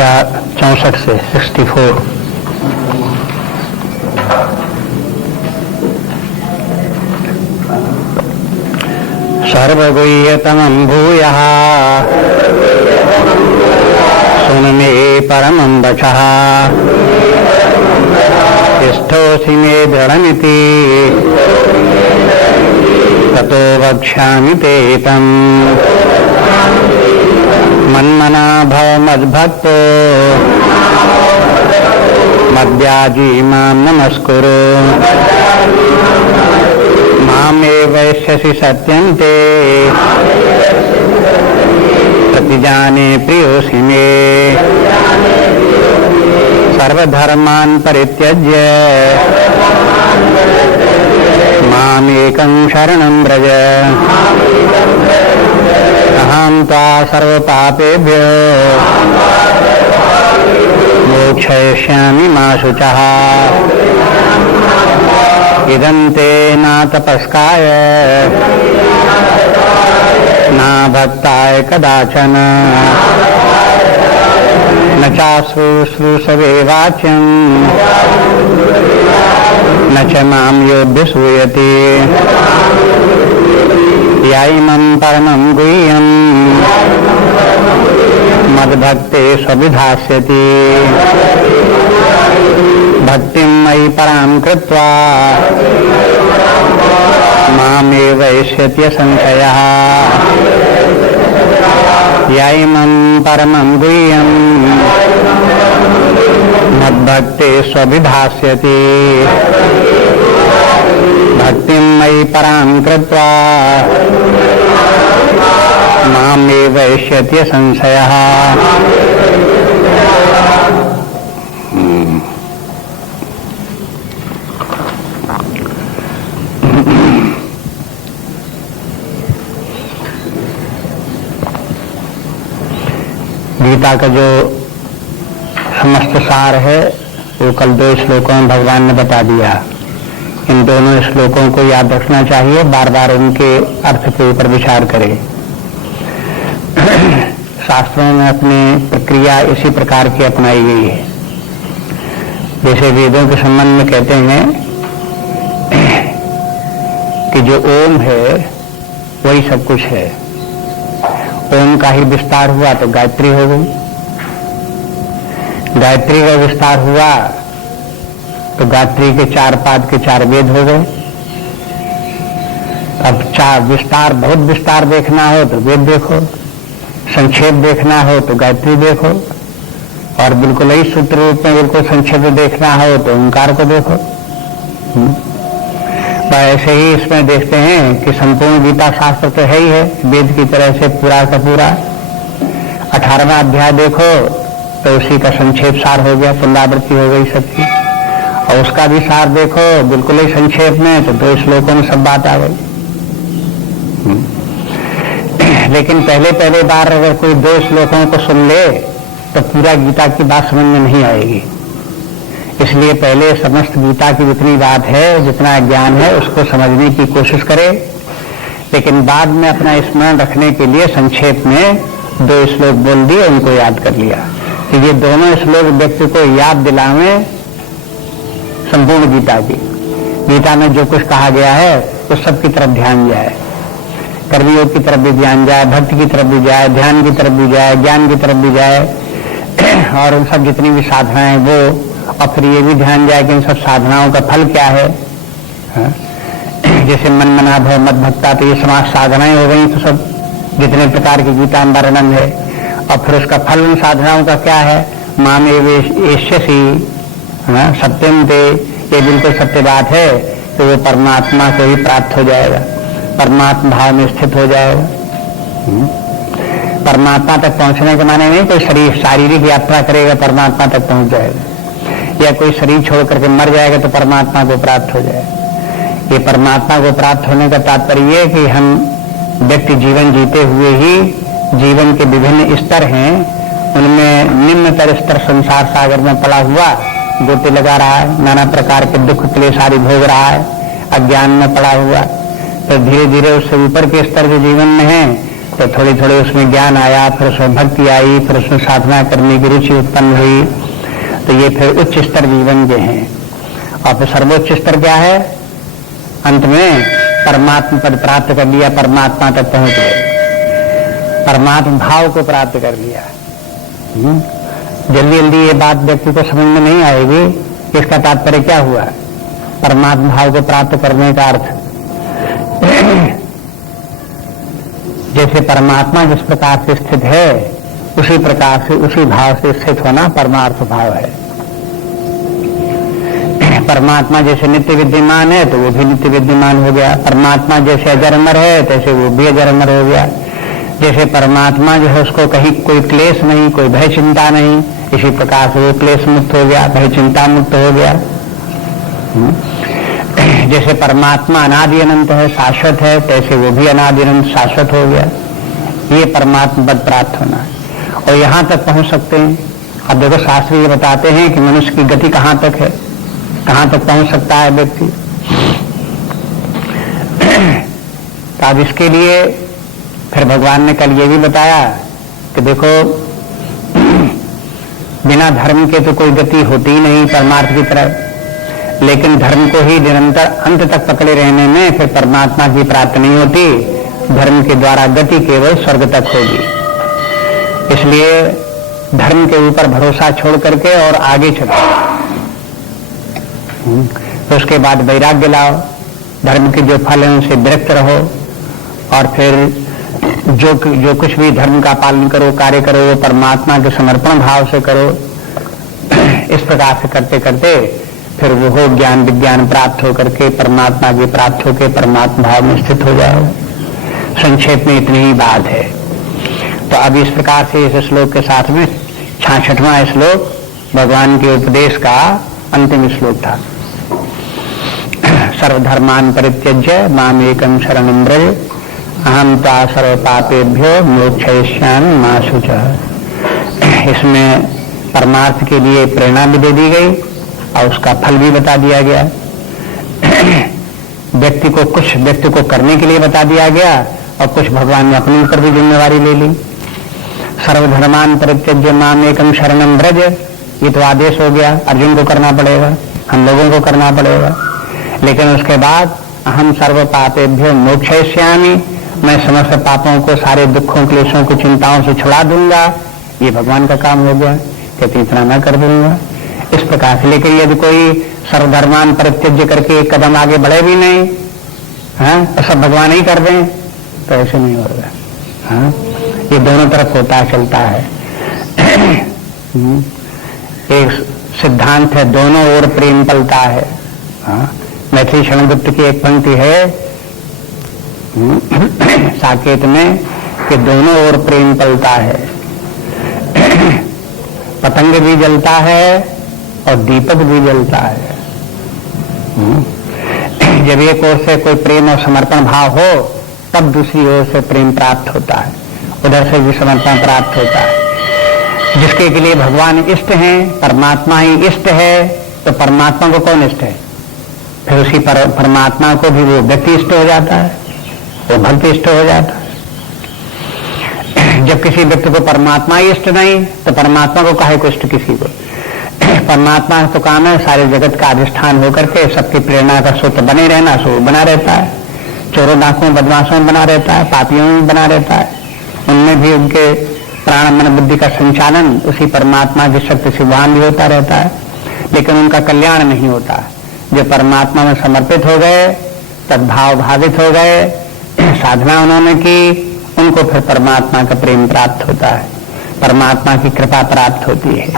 संख्या 64 से 64। सर्वगुह्यतमं भूयः सुन मे परमं वचः इष्टोऽसि मे दृढमिति ततो वक्ष्यामि ते तम् मन्मना भव मद्भक्तो मद्याजी मां नमस्कुरु मामे वैश्यसि सत्यन्ते प्रतिजाने प्रियोऽसि मे सर्वधर्मान् परित्यज्य मामेकं शरणं व्रज अहं त्वा सर्वपापेभ्यो मोक्षयिष्यामि मा शुचः इदं ते न तपस्काय न भक्ताय कदाचन न चाश्रूषवे वाच्यं न च मां योऽभ्य सूयते य इमं परमं गुह्यं मद्भक्ते स्वविधास्यति भक्तिं मयि परां कृत्वा मामेव वैश्यत्य संशयः य इमं परमं गुह्यं मद्भक्ते स्वविधास्यति भक्तिं मयि परां कृत्वा मामेव वैश्यत्य संशयः। गीता का जो समस्त सार है वो कल 2 श्लोकों में भगवान ने बता दिया। इन दोनों श्लोकों को याद रखना चाहिए, बार बार उनके अर्थ के ऊपर विचार करें। शास्त्रों में अपनी प्रक्रिया इसी प्रकार की अपनाई गई है। जैसे वेदों के संबंध में कहते हैं कि जो ओम है वही सब कुछ है। ओम का ही विस्तार हुआ तो गायत्री हो गई, गायत्री का विस्तार हुआ तो गायत्री के 4 पाद के 4 वेद हो गए। अब 4 विस्तार, बहुत विस्तार देखना हो तो वेद देखो, संक्षेप देखना हो तो गायत्री देखो, और बिल्कुल ही सूत्र रूप में बिल्कुल संक्षेप देखना हो तो ओंकार को देखो। ऐसे ही इसमें देखते हैं कि संपूर्ण गीता शास्त्र तो है ही है, वेद की तरह से पूरा का पूरा। 18वां अध्याय देखो तो उसी का संक्षेप सार हो गया, पुनरावृत्ति हो गई सबकी। और उसका भी सार देखो बिल्कुल ही संक्षेप में तो 2 श्लोकों में सब बात आ गई। लेकिन पहले बार अगर कोई 2 श्लोकों को सुन ले तो पूरा गीता की बात समझ में नहीं आएगी। इसलिए पहले समस्त गीता की जितनी बात है, जितना ज्ञान है, उसको समझने की कोशिश करे, लेकिन बाद में अपना स्मरण रखने के लिए संक्षेप में 2 श्लोक बोल दिए, उनको याद कर लिया कि ये दोनों श्लोक व्यक्ति को याद दिलावें संपूर्ण गीता की। गीता में जो कुछ कहा गया है उस सब की तरफ ध्यान जाए, कर्मयोग की तरफ भी ध्यान जाए, भक्ति की तरफ भी जाए, ध्यान की तरफ भी जाए, ज्ञान की तरफ भी जाए, और उन सब जितनी भी साधनाएं वो, और फिर ये भी ध्यान जाए कि इन सब साधनाओं का फल क्या है। जैसे मन मना भव मद्भक्ता, तो ये समाज साधनाएं हो गई, तो सब जितने प्रकार की गीता में वर्णन है, और फिर उसका फल उन साधनाओं का क्या है। मामेव वैश्यसि सत्यम ते, ये बिल्कुल सत्य बात है कि वो परमात्मा को ही प्राप्त हो जाएगा, परमात्मा भाव में स्थित हो जाएगा। परमात्मा तक पहुंचने के माने नहीं कोई शारीरिक यात्रा करेगा परमात्मा तक पहुंच जाएगा, या कोई शरीर छोड़ करके मर जाएगा तो परमात्मा को प्राप्त हो जाएगा। ये परमात्मा को प्राप्त होने का तात्पर्य है कि हम व्यक्ति जीवन जीते हुए ही जीवन के विभिन्न स्तर हैं, उनमें निम्नतर स्तर संसार सागर में पड़ा हुआ गोते लगा रहा है, नाना प्रकार के दुख क्लेश आदि भोग रहा है, अज्ञान में पड़ा हुआ। तो धीरे धीरे उससे ऊपर के स्तर जो जीवन में है तो थोड़ी थोड़ी उसमें ज्ञान आया, फिर उसमें भक्ति आई, फिर उसमें साधना करने की रुचि उत्पन्न हुई। तो ये फिर उच्च स्तर जीवन के हैं। और फिर सर्वोच्च स्तर क्या है? अंत में परमात्मा पद प्राप्त कर लिया, परमात्मा तक पहुंच गए, परमात्मा भाव को प्राप्त कर लिया। जल्दी जल्दी ये बात व्यक्ति को समझ में नहीं आएगी। इसका तात्पर्य क्या हुआ? परमात्मा भाव को प्राप्त करने का अर्थ जैसे परमात्मा जिस प्रकार से स्थित है उसी प्रकार से उसी भाव से स्थित होना परमार्थ भाव है। परमात्मा जैसे नित्य विद्यमान है तो वो भी नित्य विद्यमान हो गया। परमात्मा जैसे अजर अमर है तैसे वो भी अजर अमर हो गया। जैसे परमात्मा जो है उसको कहीं कोई क्लेश नहीं, कोई भय चिंता नहीं, इसी प्रकार से वो क्लेश मुक्त हो गया, भय चिंता मुक्त हो गया। जैसे परमात्मा अनादि अनंत है, शाश्वत है, तैसे वो भी अनादि अनंत शाश्वत हो गया। ये परमात्मा पद प्राप्त होना है। और यहां तक पहुंच सकते हैं। अब देखो शास्त्र ये बताते हैं कि मनुष्य की गति कहां तक है, कहां तक पहुंच सकता है व्यक्ति। तो अब इसके लिए फिर भगवान ने कल ये भी बताया कि देखो बिना धर्म के तो कोई गति होती ही नहीं परमार्थ की तरफ, लेकिन धर्म को ही निरंतर अंत तक पकड़े रहने में फिर परमात्मा की प्राप्ति नहीं होती। धर्म के द्वारा गति केवल स्वर्ग तक होगी। इसलिए धर्म के ऊपर भरोसा छोड़ करके और आगे चलो। तो उसके बाद वैराग्य लाओ, धर्म के जो फल हैं उनसे विरक्त रहो, और फिर जो कुछ भी धर्म का पालन करो, कार्य करो, वो परमात्मा के समर्पण भाव से करो। इस प्रकार से करते करते फिर वो ज्ञान विज्ञान प्राप्त होकर के परमात्मा की प्राप्त होकर परमात्मा भाव में स्थित हो जाओ। संक्षेप में इतनी ही बात है। तो अब इस प्रकार से इस श्लोक के साथ में 66वां श्लोक भगवान के उपदेश का अंतिम श्लोक था। सर्वधर्मान परित्यज्य माम एकम शरणं व्रज अहम त्वा सर्व पापेभ्यो मोक्षयिष्यामि मा शुचः। इसमें परमार्थ के लिए प्रेरणा भी दे दी गई और उसका फल भी बता दिया गया। व्यक्ति को करने के लिए बता दिया गया और कुछ भगवान ने अपने ऊपर भी जिम्मेवारी ले ली। सर्वधर्मान परित्यज्य माम एकम शरणं व्रज, ये तो आदेश हो गया, अर्जुन को करना पड़ेगा, हम लोगों को करना पड़ेगा। लेकिन उसके बाद अहम सर्व पापेभ्यो मोक्षयिष्यामि, मैं समस्त पापों को, सारे दुखों क्लेशों को, चिंताओं से छुड़ा दूंगा। ये भगवान का काम हो गया, कहते इतना मैं कर दूंगा इस प्रकार से। लेकिन यदि कोई सर्वधर्मान परित्यज्य करके एक कदम आगे बढ़े भी नहीं, हाँ, सब भगवान ही कर दें, तो ऐसे नहीं होगा। हाँ, ये दोनों तरफ होता चलता है। एक सिद्धांत है, दोनों ओर प्रेम पलता है। हाँ, मैथिली शरणगुप्त की एक पंक्ति है साकेत में कि दोनों ओर प्रेम पलता है। पतंग भी जलता है और दीपक भी जलता है। जब एक ओर से कोई प्रेम और समर्पण भाव हो तब दूसरी ओर से प्रेम प्राप्त होता है, उधर से भी समर्पण प्राप्त होता है। जिसके के लिए भगवान इष्ट हैं, परमात्मा ही इष्ट है, तो परमात्मा को कौन इष्ट है? फिर उसी परमात्मा को भी वो व्यक्ति इष्ट हो जाता है, वो भक्त इष्ट हो जाता है। जब किसी व्यक्ति को परमात्मा इष्ट नहीं तो परमात्मा को काहे को इष्ट किसी को? परमात्मा तो काम है सारे जगत का अधिष्ठान होकर के सबकी प्रेरणा का स्रोत बने रहना, सो बना रहता है। चोरों डाकुओं बदमाशों में बना रहता है, पापियों में बना रहता है, उनमें भी उनके प्राण मन बुद्धि का संचालन उसी परमात्मा की शक्ति से वहां भी होता रहता है। लेकिन उनका कल्याण नहीं होता। जो परमात्मा में समर्पित हो गए, तद्भाव भावित हो गए, साधना उन्होंने की, उनको फिर परमात्मा का प्रेम प्राप्त होता है, परमात्मा की कृपा प्राप्त होती है।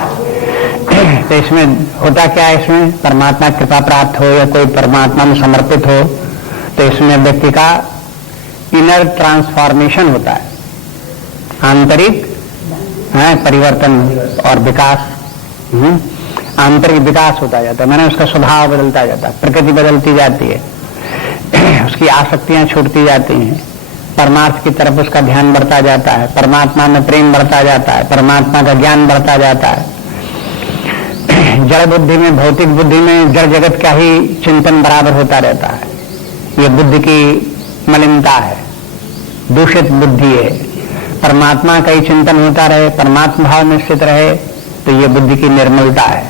तो इसमें होता क्या है? इसमें परमात्मा कृपा प्राप्त हो या कोई परमात्मा में समर्पित हो तो इसमें व्यक्ति का इनर ट्रांसफॉर्मेशन होता है, आंतरिक परिवर्तन और विकास, आंतरिक विकास होता जाता है। मैंने उसका स्वभाव बदलता जाता है, प्रकृति बदलती जाती है, उसकी आसक्तियां छूटती जाती हैं, परमार्थ की तरफ उसका ध्यान बढ़ता जाता है, परमात्मा में प्रेम बढ़ता जाता है, परमात्मा का ज्ञान बढ़ता जाता है। जड़ बुद्धि में, भौतिक बुद्धि में जड़ जगत का ही चिंतन बराबर होता रहता है। ये बुद्धि की मलिनता है, दूषित बुद्धि है, परमात्मा का ही चिंतन होता रहे, परमात्मा भाव में स्थित रहे, तो ये बुद्धि की निर्मलता है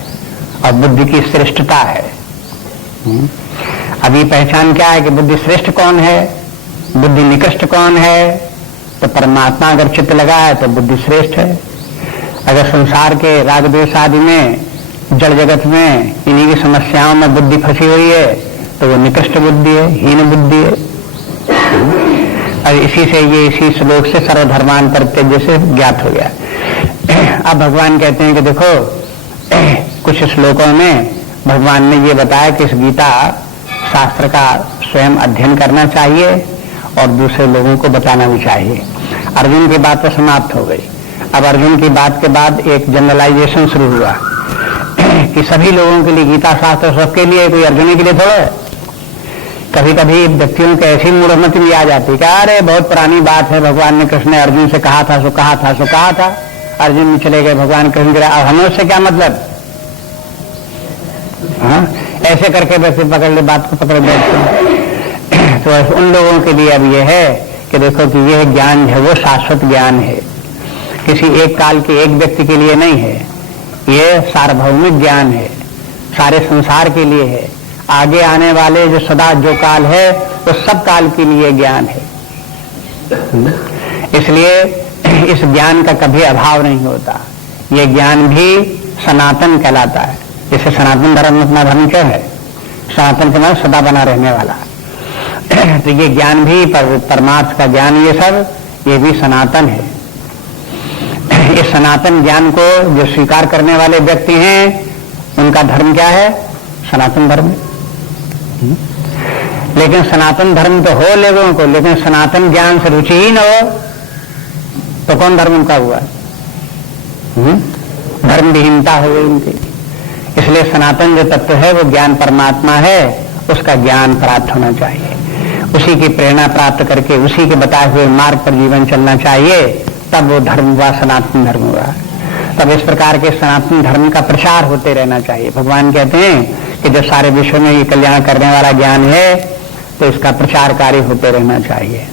और बुद्धि की श्रेष्ठता है। अभी पहचान क्या है कि बुद्धि श्रेष्ठ कौन है, बुद्धि निकृष्ट कौन है? तो परमात्मा अगर चित्त लगा है तो बुद्धि श्रेष्ठ है। अगर संसार के राग द्वेष आदि में, जड़ जगत में, इन्हीं की समस्याओं में बुद्धि फंसी हुई है तो वो निकृष्ट बुद्धि है, हीन बुद्धि है। और इसी से ये इसी श्लोक से सर्वधर्मान परित्यज्य से ज्ञात हो गया। अब भगवान कहते हैं कि देखो, कुछ श्लोकों में भगवान ने ये बताया कि इस गीता शास्त्र का स्वयं अध्ययन करना चाहिए और दूसरे लोगों को बताना भी चाहिए। अर्जुन की बात तो समाप्त हो गई। अब अर्जुन की बात के बाद एक जनरलाइजेशन शुरू हुआ कि सभी लोगों के लिए गीता शास्त्र सबके लिए, कोई अर्जुन के लिए थोड़ा है। कभी कभी व्यक्तियों के ऐसी मूढ़मति भी आ जाती कि अरे बहुत पुरानी बात है, भगवान ने कृष्ण ने अर्जुन से कहा था, सो कहा था, सो कहा था, अर्जुन में चले गए, भगवान कृष्ण गिरा, अब हमें उससे क्या मतलब? हाँ, ऐसे करके वैसे पकड़ ले, बात को पकड़ बैठते हैं। तो उन लोगों के लिए अब यह है कि देखो कि यह ज्ञान है वो शाश्वत ज्ञान है, किसी एक काल के एक व्यक्ति के लिए नहीं है, ये सार्वभौमिक ज्ञान है, सारे संसार के लिए है। आगे आने वाले जो सदा जो काल है वो सब काल के लिए ज्ञान है। इसलिए इस ज्ञान का कभी अभाव नहीं होता। ये ज्ञान भी सनातन कहलाता है। जैसे सनातन धर्म अपना धर्म क्या है? सनातन के मतलब सदा बना रहने वाला। तो ये ज्ञान भी परमार्थ का ज्ञान, ये सब ये भी सनातन है। इस सनातन ज्ञान को जो स्वीकार करने वाले व्यक्ति हैं उनका धर्म क्या है? सनातन धर्म। लेकिन सनातन धर्म तो हो लोगों को, लेकिन सनातन ज्ञान से रुचि ही न हो तो कौन धर्म उनका हुआ? धर्म विहीनता हो गई उनकी। इसलिए सनातन जो तत्व है वो ज्ञान परमात्मा है, उसका ज्ञान प्राप्त होना चाहिए, उसी की प्रेरणा प्राप्त करके उसी के बताए हुए मार्ग पर जीवन चलना चाहिए, तब वो धर्म हुआ, सनातन धर्म हुआ। तब इस प्रकार के सनातन धर्म का प्रचार होते रहना चाहिए। भगवान कहते हैं कि जब सारे विश्व में ये कल्याण करने वाला ज्ञान है तो इसका प्रचार कार्य होते रहना चाहिए।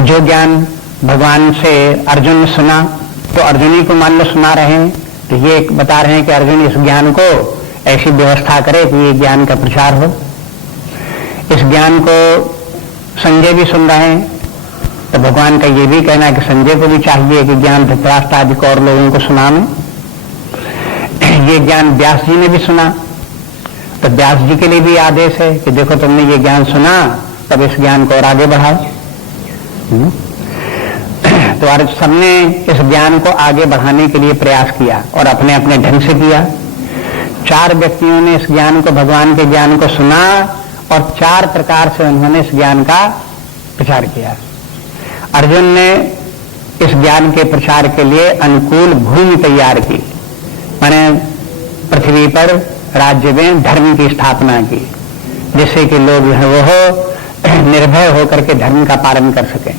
जो ज्ञान भगवान से अर्जुन ने सुना, तो अर्जुन ही को मान लो सुना रहे हैं, तो ये बता रहे हैं कि अर्जुन इस ज्ञान को ऐसी व्यवस्था करे कि ये ज्ञान का प्रचार हो। इस ज्ञान को संजय भी सुन रहे हैं, तो भगवान का ये भी कहना है कि संजय को भी चाहिए कि ज्ञान धृतराष्ट्र आदि को और लोगों को सुनाने। ये ज्ञान व्यास जी ने भी सुना, तो व्यास जी के लिए भी आदेश है कि देखो तुमने ये ज्ञान सुना, तब इस ज्ञान को और आगे बढ़ाओ। तो सबने इस ज्ञान को आगे बढ़ाने के लिए प्रयास किया और अपने अपने ढंग से किया। 4 व्यक्तियों ने इस ज्ञान को, भगवान के ज्ञान को सुना और 4 प्रकार से उन्होंने इस ज्ञान का प्रचार किया। अर्जुन ने इस ज्ञान के प्रचार के लिए अनुकूल भूमि तैयार की, माने पृथ्वी पर राज्य में धर्म की स्थापना की, जिससे कि लोग जो है वो निर्भय होकर के धर्म का पालन कर सके।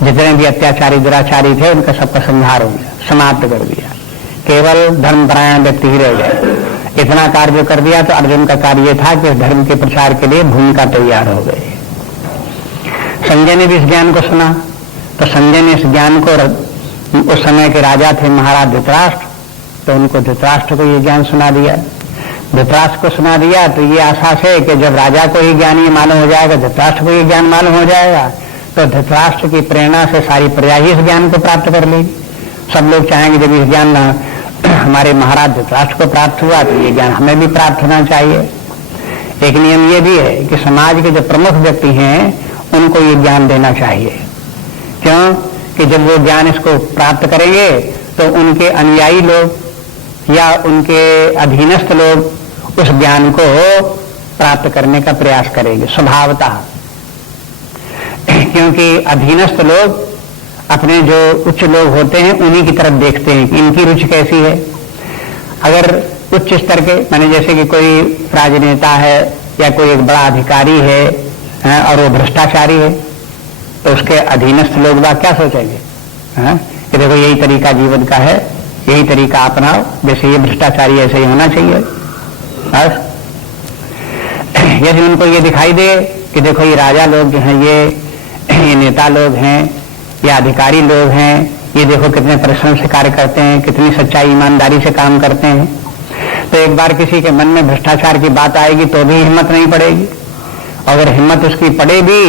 जितने भी अत्याचारी दुराचारी थे उनका सबका संहार हो गया, समाप्त कर दिया, केवल धर्मपरायण व्यक्ति ही रह गए। इतना कार्य कर दिया तो अर्जुन का कार्य था कि धर्म के प्रचार के लिए भूमिका तैयार हो गई। संजय ने भी इस ज्ञान को सुना, तो संजय ने इस ज्ञान को, उस समय के राजा थे महाराज धृतराष्ट्र, तो उनको धृतराष्ट्र को ये ज्ञान सुना दिया। धृतराष्ट्र को सुना दिया तो ये आशा है कि जब राजा को ही ज्ञान ये मालूम हो जाएगा, धृतराष्ट्र को ये ज्ञान मालूम हो जाएगा, तो धृतराष्ट्र की प्रेरणा से सारी प्रजा ही इस ज्ञान को प्राप्त कर लेगी। सब लोग चाहेंगे जब इस ज्ञान हमारे महाराज धृतराष्ट्र को प्राप्त हुआ तो ये ज्ञान हमें भी प्राप्त होना चाहिए। एक नियम ये भी है कि समाज के जो प्रमुख व्यक्ति हैं उनको ये ज्ञान देना चाहिए। क्यों? कि जब वो ज्ञान इसको प्राप्त करेंगे तो उनके अनुयायी लोग या उनके अधीनस्थ लोग उस ज्ञान को प्राप्त करने का प्रयास करेंगे स्वभावतः। क्योंकि अधीनस्थ लोग अपने जो उच्च लोग होते हैं उन्हीं की तरफ देखते हैं कि इनकी रुचि कैसी है। अगर उच्च स्तर के, माने जैसे कि कोई राजनेता है या कोई एक बड़ा अधिकारी है और वो भ्रष्टाचारी है, तो उसके अधीनस्थ लोग बात क्या सोचेंगे कि देखो यही तरीका जीवन का है, यही तरीका अपनाओ, जैसे ये भ्रष्टाचारी ऐसे ही होना चाहिए। बस यदि उनको ये दिखाई दे कि देखो ये राजा लोग जो हैं, ये नेता लोग हैं, ये अधिकारी लोग हैं, ये देखो कितने परिश्रम से कार्य करते हैं, कितनी सच्चाई ईमानदारी से काम करते हैं। तो एक बार किसी के मन में भ्रष्टाचार की बात आएगी तो भी हिम्मत नहीं पड़ेगी। अगर हिम्मत उसकी पड़ेगी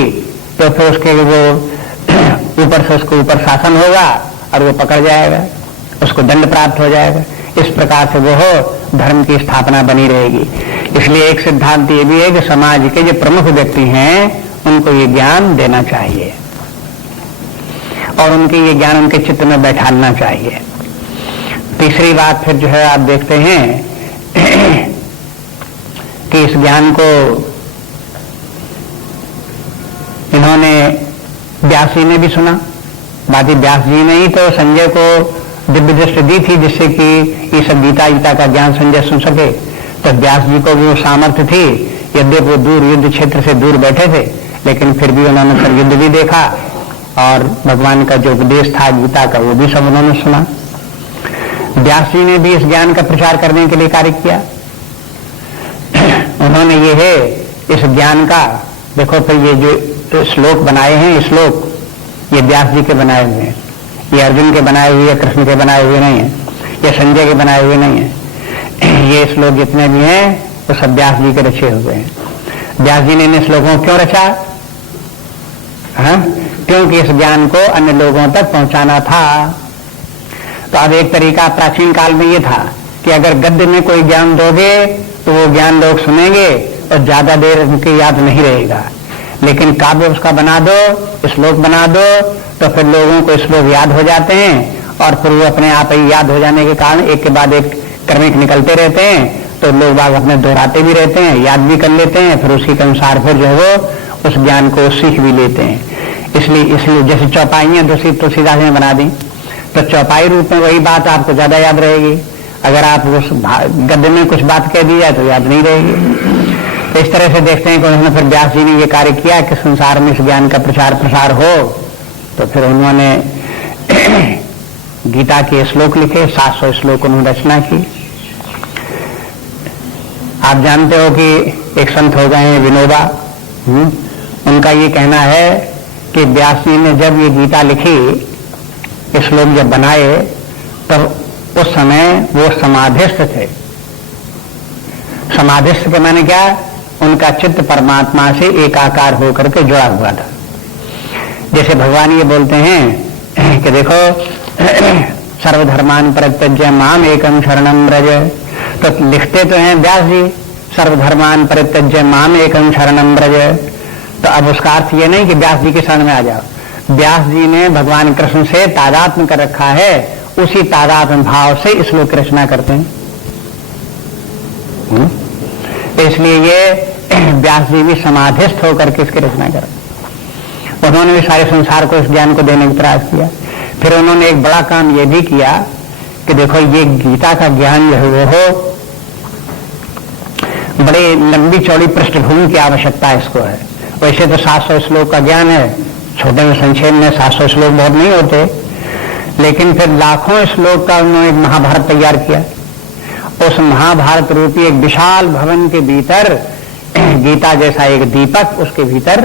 तो फिर उसके वो ऊपर से उसको ऊपर शासन होगा और वो पकड़ जाएगा, उसको दंड प्राप्त हो जाएगा। इस प्रकार से वो धर्म की स्थापना बनी रहेगी। इसलिए एक सिद्धांत ये भी है कि समाज के जो प्रमुख व्यक्ति हैं उनको ये ज्ञान देना चाहिए और उनके ये ज्ञान उनके चित्त में बैठाना चाहिए। तीसरी बात फिर जो है आप देखते हैं कि इस ज्ञान को इन्होंने व्यास जी ने भी सुना। बाकी व्यास जी ने ही तो संजय को दिव्य दृष्टि दी थी जिससे कि ये सब गीता का ज्ञान संजय सुन सके। तो व्यास जी को भी वो सामर्थ्य थी, यद्यपि वो दूर युद्ध क्षेत्र से दूर बैठे थे, लेकिन फिर भी उन्होंने सब युद्ध भी देखा और भगवान का जो उपदेश था गीता का वो भी सब उन्होंने सुना। व्यास जी ने भी इस ज्ञान का प्रचार करने के लिए कार्य किया। उन्होंने ये है इस ज्ञान का, देखो फिर ये जो श्लोक बनाए हैं, श्लोक ये व्यास जी के बनाए हुए हैं, ये अर्जुन के बनाए हुए, कृष्ण के बनाए हुए नहीं है, ये संजय के बनाए हुए नहीं है। ये श्लोक जितने भी हैं वो सब व्यास जी के रचे हुए हैं। व्यास जी ने इन श्लोकों को क्यों रचा? हाँ, क्योंकि इस ज्ञान को अन्य लोगों तक पहुंचाना था। तो अब एक तरीका प्राचीन काल में ये था कि अगर गद्य में कोई ज्ञान दोगे तो वो ज्ञान लोग सुनेंगे और ज्यादा देर उनकी याद नहीं रहेगा। लेकिन काव्य उसका बना दो, श्लोक बना दो, तो फिर लोगों को श्लोक याद हो जाते हैं और फिर वो अपने आप ही याद हो जाने के कारण एक के बाद एक क्रमिक निकलते रहते हैं। तो लोग बाग अपने दोहराते भी रहते हैं, याद भी कर लेते हैं, फिर उसी के अनुसार फिर जो है वो उस ज्ञान को सीख भी लेते हैं। इसलिए जैसे चौपाइयां तुलसीदास ने बना दी, तो चौपाई रूप में वही बात आपको ज्यादा याद रहेगी। अगर आप उस गद्य में कुछ बात कह दी जाए तो याद नहीं रहेगी। तो इस तरह से देखते हैं कि उन्होंने फिर व्यास जी ने ये कार्य किया कि संसार में इस ज्ञान का प्रचार प्रसार हो। तो फिर उन्होंने गीता के श्लोक लिखे, 700 श्लोक उन्होंने रचना की। आप जानते हो कि एक संत हो गए हैं विनोबा, उनका ये कहना है कि व्यास जी ने जब ये गीता लिखी, श्लोक जब बनाए, तब उस समय वो समाधिस्थ थे। समाधिस्थ के माने क्या? उनका चित्त परमात्मा से एकाकार होकर के जुड़ा हुआ था। जैसे भगवान ये बोलते हैं कि देखो सर्वधर्मान परित्यज्य माम एकम शरणम व्रज, तो लिखते तो हैं व्यास जी सर्वधर्मान परित्यज्य माम एकम शरणम व्रज। तो अब उसका अर्थ ये नहीं कि व्यास जी के शरण में आ जाओ। व्यास जी ने भगवान कृष्ण से तादात्म्य कर रखा है, उसी तादात्म्य भाव से इस श्लोक की रचना करते हैं। इसलिए ये व्यास जी भी समाधिस्थ होकर के इसकी रचना कर, उन्होंने भी सारे संसार को इस ज्ञान को देने का प्रयास किया। फिर उन्होंने एक बड़ा काम ये भी किया कि देखो ये गीता का ज्ञान जो है वो हो, बड़े लंबी चौड़ी पृष्ठभूमि की आवश्यकता इसको है। वैसे तो 700 श्लोक का ज्ञान है, छोटे में संक्षेप में 700 श्लोक बहुत नहीं होते, लेकिन फिर लाखों श्लोक का उन्होंने एक महाभारत तैयार किया। उस महाभारत रूपी एक विशाल भवन के भीतर गीता जैसा एक दीपक उसके भीतर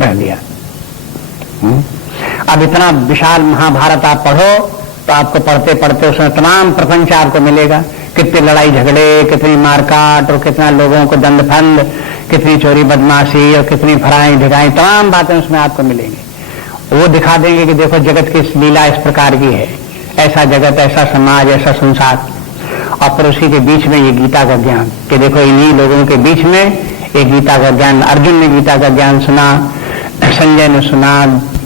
रह लिया। अब इतना विशाल महाभारत आप पढ़ो तो आपको पढ़ते पढ़ते उसमें तमाम प्रपंच आपको मिलेगा, कितनी लड़ाई झगड़े, कितनी मारकाट और कितना लोगों को दंड फंद, कितनी चोरी बदमाशी और कितनी फराई ढिगाई, तमाम बातें उसमें आपको मिलेंगी। वो दिखा देंगे कि देखो जगत की लीला इस प्रकार की है, ऐसा जगत, ऐसा समाज, ऐसा संसार। और फिर उसी के बीच में ये गीता का ज्ञान कि देखो इन्हीं लोगों के बीच में एक गीता का ज्ञान, अर्जुन ने गीता का ज्ञान सुना, संजय ने सुना,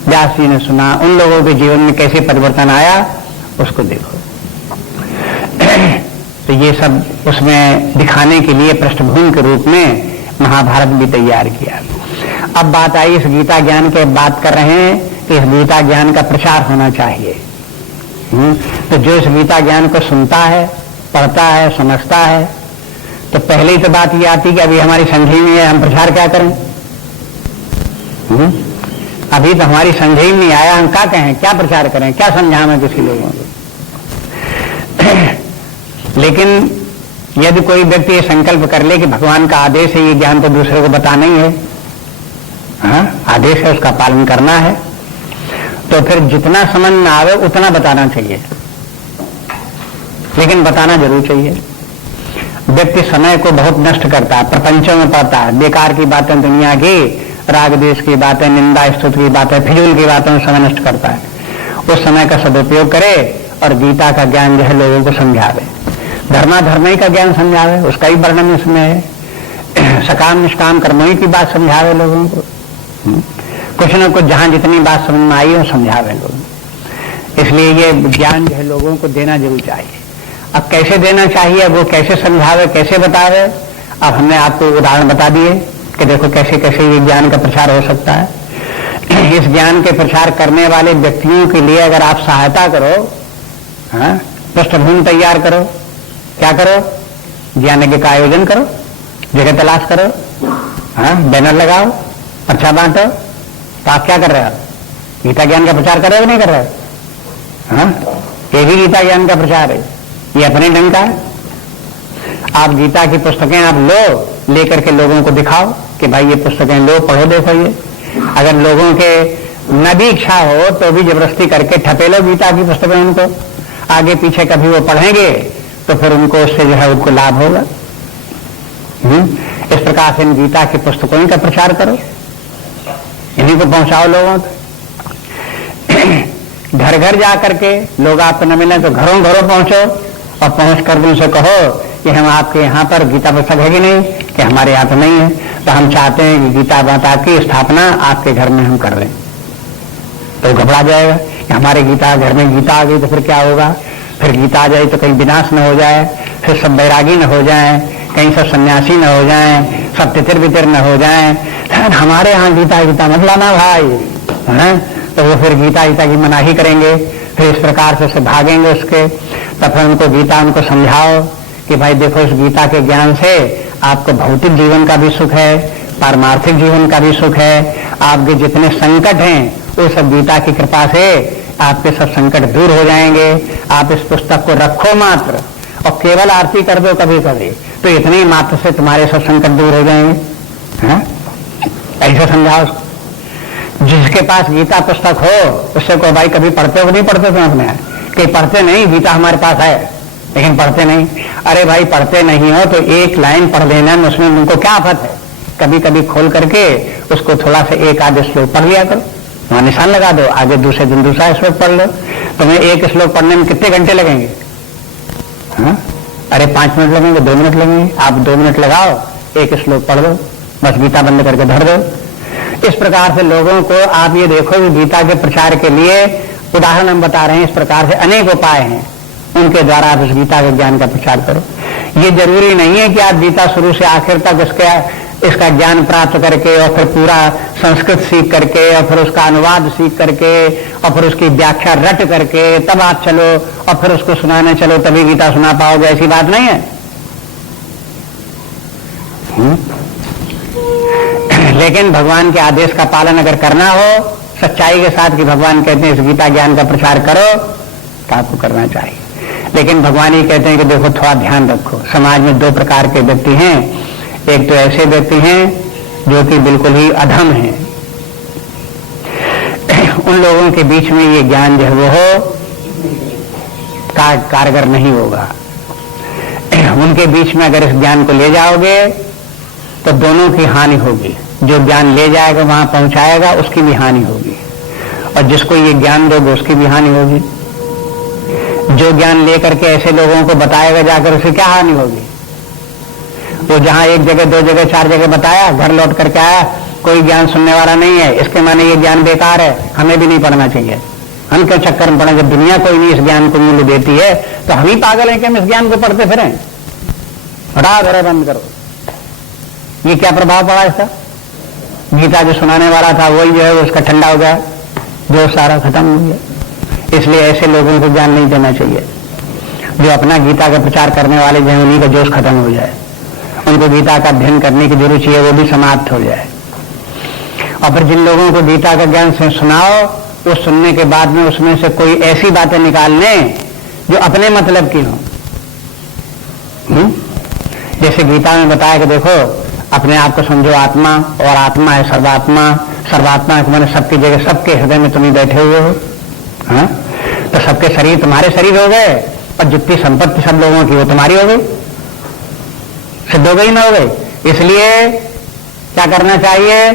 व्यास जी ने सुना, उन लोगों के जीवन में कैसे परिवर्तन आया उसको देखो। तो ये सब उसमें दिखाने के लिए पृष्ठभूमि के रूप में महाभारत भी तैयार किया। अब बात आई इस गीता ज्ञान के, बात कर रहे हैं कि इस गीता ज्ञान का प्रचार होना चाहिए। तो जो इस गीता ज्ञान को सुनता है, पढ़ता है, समझता है, तो पहले ही तो बात ये आती कि अभी हमारी संजीवनी है, हम प्रचार क्या करें? अभी तो हमारी संजीवनी आया, हम क्या कहें, क्या प्रचार करें, क्या समझाएं किसी लोगों को? लेकिन यदि कोई व्यक्ति ये संकल्प कर ले कि भगवान का आदेश है ये ज्ञान तो दूसरे को बताना ही है, आदेश है, उसका पालन करना है। तो फिर जितना समझ में आवे उतना बताना चाहिए, लेकिन बताना जरूर चाहिए। व्यक्ति समय को बहुत नष्ट करता है, प्रपंचों में पड़ता है, बेकार की बातें, दुनिया की राग देश की बातें, निंदा स्तुति की बातें, फिजूल की बातों में समय नष्ट करता है। उस समय का सदुपयोग करे और गीता का ज्ञान जो है लोगों को समझावे, धर्माधर्मी का ज्ञान समझावे, उसका ही वर्णन इसमें है। सकाम निष्काम कर्मों की बात समझावे लोगों को, कुछ न कुछ जहां जितनी बात समझ में आई हो समझावे लोग। इसलिए ये ज्ञान जो है लोगों को देना जरूर चाहिए। अब कैसे देना चाहिए, वो कैसे समझावे, कैसे बतावे, अब हमने आपको उदाहरण बता दिए कि देखो कैसे कैसे ये ज्ञान का प्रचार हो सकता है। इस ज्ञान के प्रचार करने वाले व्यक्तियों के लिए अगर आप सहायता करो, पृष्ठभूमि तैयार करो, क्या करो, ज्ञान यज्ञ का आयोजन करो, जगह तलाश करो, बैनर लगाओ, पर्चा बांटो, तो आप क्या कर रहे हो? गीता ज्ञान का प्रचार कर रहे हो नहीं कर रहे हो? ये भी गीता ज्ञान का प्रचार है, ये अपने ढंग का है। आप गीता की पुस्तकें आप लो, लेकर के लोगों को दिखाओ कि भाई ये पुस्तकें लो, पढ़ो, देखो ये। अगर लोगों के न भी इच्छा हो तो भी जबरदस्ती करके ठपेलो गीता की पुस्तकें, उनको आगे पीछे कभी वो पढ़ेंगे तो फिर उनको उससे जो है उनको लाभ होगा। इस प्रकार से इन गीता की पुस्तकों का प्रचार करो, इन्हीं को पहुंचाओ लोगों तक। घर घर जा करके लोग आपको न मिले तो घरों घरों पहुंचो और पहुंच कर उनसे कहो कि हम आपके यहाँ पर गीता पुस्तक है कि नहीं, कि हमारे यहाँ तो नहीं है, तो हम चाहते हैं कि गीता माता की स्थापना आपके घर में हम कर रहे हैं। तो घबरा जाएगा कि हमारे गीता घर में गीता आ गई तो फिर क्या होगा, फिर गीता आ जाए तो कहीं विनाश न हो जाए, फिर सब बैरागी न हो जाए, कहीं सब सन्यासी न हो जाए, सब तितिर बितिर न हो जाए, हमारे यहाँ गीता गीता मत लाना भाई, है? तो वो फिर गीता गीता की मनाही करेंगे, फिर इस प्रकार से भागेंगे उसके। तो फिर उनको गीता उनको समझाओ कि भाई देखो इस गीता के ज्ञान से आपको भौतिक जीवन का भी सुख है, पारमार्थिक जीवन का भी सुख है, आपके जितने संकट हैं वो सब गीता की कृपा से आपके सब संकट दूर हो जाएंगे। आप इस पुस्तक को रखो मात्र और केवल आरती कर दो कभी कभी, तो इतने मात्र से तुम्हारे सब संकट दूर हो जाएंगे। ऐसे समझाओ। जिसके पास गीता पुस्तक हो उससे को भाई कभी पढ़ते हो नहीं पढ़ते तुम अपने, कहीं पढ़ते नहीं, गीता हमारे पास है लेकिन पढ़ते नहीं। अरे भाई पढ़ते नहीं हो तो एक लाइन पढ़ लेना, उसमें तुमको क्या आफत है, कभी कभी खोल करके उसको थोड़ा सा एक आधे श्लोक पढ़ लिया करो, वहां निशान लगा दो, आगे दूसरे दिन दूसरा श्लोक पढ़ लो। तुम्हें एक श्लोक पढ़ने में कितने घंटे लगेंगे? अरे 5 मिनट लगेंगे, 2 मिनट लगेंगे, आप 2 मिनट लगाओ, एक श्लोक पढ़ दो, बस गीता बंद करके धर दो। इस प्रकार से लोगों को आप ये देखो कि गीता के प्रचार के लिए उदाहरण हम बता रहे हैं, इस प्रकार से अनेक उपाय हैं, उनके द्वारा आप इस गीता के ज्ञान का प्रचार करो। ये जरूरी नहीं है कि आप गीता शुरू से आखिर तक इसका ज्ञान प्राप्त करके और फिर पूरा संस्कृत सीख करके और फिर उसका अनुवाद सीख करके और फिर उसकी व्याख्या रट करके तब आप चलो और फिर उसको सुनाने चलो तभी गीता सुना पाओगे, ऐसी बात नहीं है। लेकिन भगवान के आदेश का पालन अगर करना हो सच्चाई के साथ कि भगवान कहते हैं इस गीता ज्ञान का प्रचार करो, तो आपको करना चाहिए। लेकिन भगवान ये कहते हैं कि देखो थोड़ा ध्यान रखो, समाज में 2 प्रकार के व्यक्ति हैं। एक तो ऐसे व्यक्ति हैं जो कि बिल्कुल ही अधम हैं, उन लोगों के बीच में ये ज्ञान जो है वो कारगर नहीं होगा। उनके बीच में अगर इस ज्ञान को ले जाओगे तो दोनों की हानि होगी। जो ज्ञान ले जाएगा वहां पहुंचाएगा उसकी भी हानि होगी, और जिसको ये ज्ञान दोगे उसकी भी हानि होगी। जो ज्ञान लेकर के ऐसे लोगों को बताएगा जाकर उसे क्या हानि होगी? वो जहां 1 जगह 2 जगह 4 जगह बताया, घर लौट करके आया, कोई ज्ञान सुनने वाला नहीं है, इसके माने ये ज्ञान बेकार है, हमें भी नहीं पढ़ना चाहिए। हम क्यों चक्कर में पड़े? जब दुनिया कोई नहीं इस ज्ञान को मूल्य देती है तो हम ही पागल हैं कि हम इस ज्ञान को पढ़ते फिरें। हटा घरे बंद करो। ये क्या प्रभाव पड़ा इसका? गीता जो सुनाने वाला था वही जो है उसका ठंडा हो गया, जो सारा खत्म हो गया। इसलिए ऐसे लोगों को ज्ञान नहीं देना चाहिए। जो अपना गीता का प्रचार करने वाले जो है उन्हीं का जोश खत्म हो जाए, उनको गीता का अध्ययन करने की जो रुचि है वो भी समाप्त हो जाए। और फिर जिन लोगों को गीता का ज्ञान से सुनाओ, वो सुनने के बाद में उसमें से कोई ऐसी बातें निकाल लें जो अपने मतलब की हो। जैसे गीता में बताया कि देखो अपने आप को समझो आत्मा, और आत्मा है सर्वात्मा, सर्वात्मा के मैंने सबकी जगह, सबके हृदय में तुम ही बैठे हुए हो। हाँ? तो सबके शरीर तुम्हारे शरीर हो गए और जितनी संपत्ति सब लोगों की वो तुम्हारी हो गई, सिद्ध हो गई ना हो गई। इसलिए क्या करना चाहिए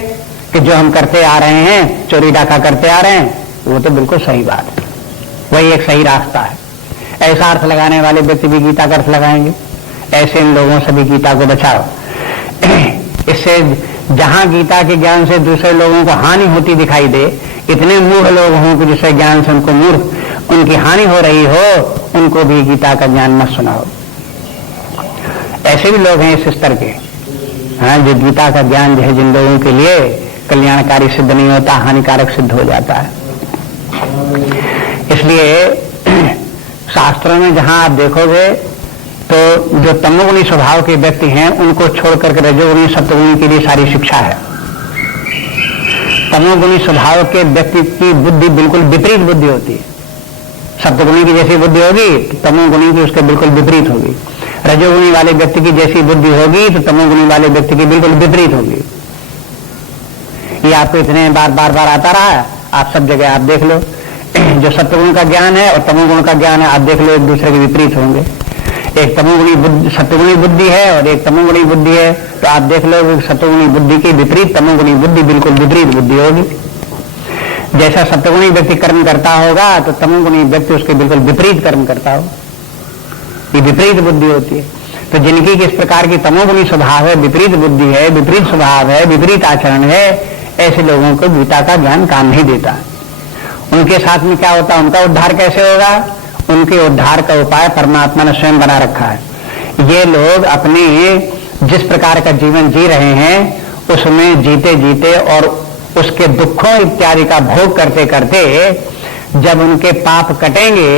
कि जो हम करते आ रहे हैं, चोरी डाका करते आ रहे हैं, वो तो बिल्कुल सही बात है, वही एक सही रास्ता है। ऐसा अर्थ लगाने वाले व्यक्ति भी गीता का अर्थ लगाएंगे, ऐसे इन लोगों से भी गीता को बचाओ। इससे जहां गीता के ज्ञान से दूसरे लोगों को हानि होती दिखाई दे, इतने मूढ़ लोग हों कि जिससे ज्ञान से उनको उनकी हानि हो रही हो, उनको भी गीता का ज्ञान मत सुनाओ। ऐसे भी लोग हैं इस स्तर के, हाँ, जो गीता का ज्ञान जो है जिन लोगों के लिए कल्याणकारी सिद्ध नहीं होता, हानिकारक सिद्ध हो जाता है। इसलिए शास्त्रों में जहां आप देखोगे तो जो तमोगुणी स्वभाव के व्यक्ति हैं उनको छोड़ करके रजोगुणी सत्वगुणी के लिए सारी शिक्षा है। तमोगुणी स्वभाव के व्यक्ति की बुद्धि बिल्कुल विपरीत बुद्धि होती है। सत्वगुणी की जैसी बुद्धि होगी तो तमोगुणी की उसके बिल्कुल विपरीत होगी। रजोगुणी वाले व्यक्ति की जैसी बुद्धि होगी तो तमोगुणी वाले व्यक्ति की बिल्कुल विपरीत होगी। ये आपको इतने बार आता रहा है, आप सब जगह आप देख लो, जो सत्वगुण का ज्ञान है और तमोगुण का ज्ञान है, आप देख लो एक दूसरे के विपरीत होंगे। एक तमोगुणी बुद्धि, सत्वगुणी बुद्धि है और एक तमोगुणी बुद्धि है, तो आप देख लो सत्वगुणी बुद्धि के विपरीत तमोगुणी बुद्धि बिल्कुल विपरीत बुद्धि होगी। जैसा सत्वगुणी व्यक्ति कर्म करता होगा तो तमोगुणी व्यक्ति उसके बिल्कुल विपरीत कर्म करता हो, ये विपरीत बुद्धि होती है। तो जिनकी किस प्रकार की तमोगुणी स्वभाव है, विपरीत बुद्धि है, विपरीत स्वभाव है, विपरीत आचरण है, ऐसे लोगों को गीता का ज्ञान काम नहीं देता। उनके साथ में क्या होता है, उनका उद्धार कैसे होगा? उनके उद्धार का उपाय परमात्मा ने स्वयं बना रखा है। ये लोग अपने जिस प्रकार का जीवन जी रहे हैं उसमें जीते जीते और उसके दुखों इत्यादि का भोग करते करते जब उनके पाप कटेंगे,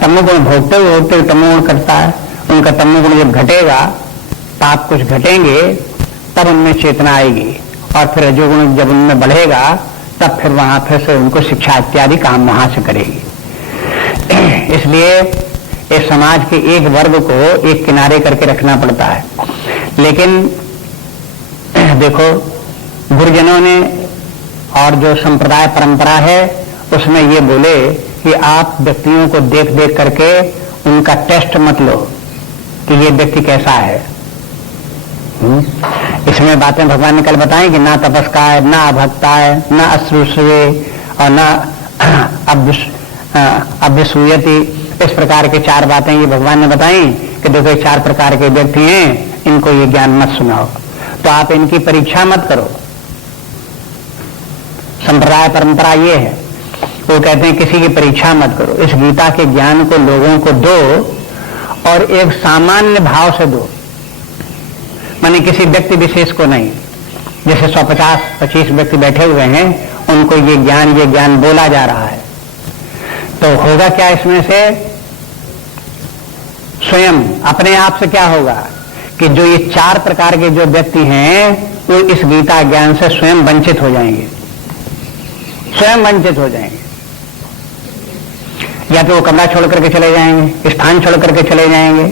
तमोगुण भोगते हुए तमोगुण कटता है, उनका तमोगुण जब घटेगा, पाप कुछ घटेंगे, तब उनमें चेतना आएगी और फिर रजोगुण जब उनमें बढ़ेगा तब फिर वहां फिर से उनको शिक्षा इत्यादि काम वहां से करेगी। इसलिए इस समाज के एक वर्ग को एक किनारे करके रखना पड़ता है। लेकिन देखो गुरुजनों ने और जो संप्रदाय परंपरा है उसमें ये बोले कि आप व्यक्तियों को देख देख करके उनका टेस्ट मत लो कि ये व्यक्ति कैसा है। इसमें बातें भगवान ने कल बताई कि ना तपस्काय, ना अभक्ताय, ना अश्रुष्वे और ना अभ्यसूयति, इस प्रकार के 4 बातें ये भगवान ने बताई कि देखो 4 प्रकार के व्यक्ति हैं, इनको ये ज्ञान मत सुनाओ। तो आप इनकी परीक्षा मत करो। संप्रदाय परंपरा ये है, वो कहते हैं किसी की परीक्षा मत करो, इस गीता के ज्ञान को लोगों को दो और एक सामान्य भाव से दो, माने किसी व्यक्ति विशेष को नहीं। जैसे 150-25 व्यक्ति बैठे हुए हैं, उनको ये ज्ञान बोला जा रहा है, तो होगा क्या इसमें से? स्वयं अपने आप से क्या होगा कि जो ये 4 प्रकार के जो व्यक्ति हैं वो इस गीता ज्ञान से स्वयं वंचित हो जाएंगे, स्वयं वंचित हो जाएंगे। या तो वो कमरा छोड़ करके चले जाएंगे, स्थान छोड़ करके चले जाएंगे,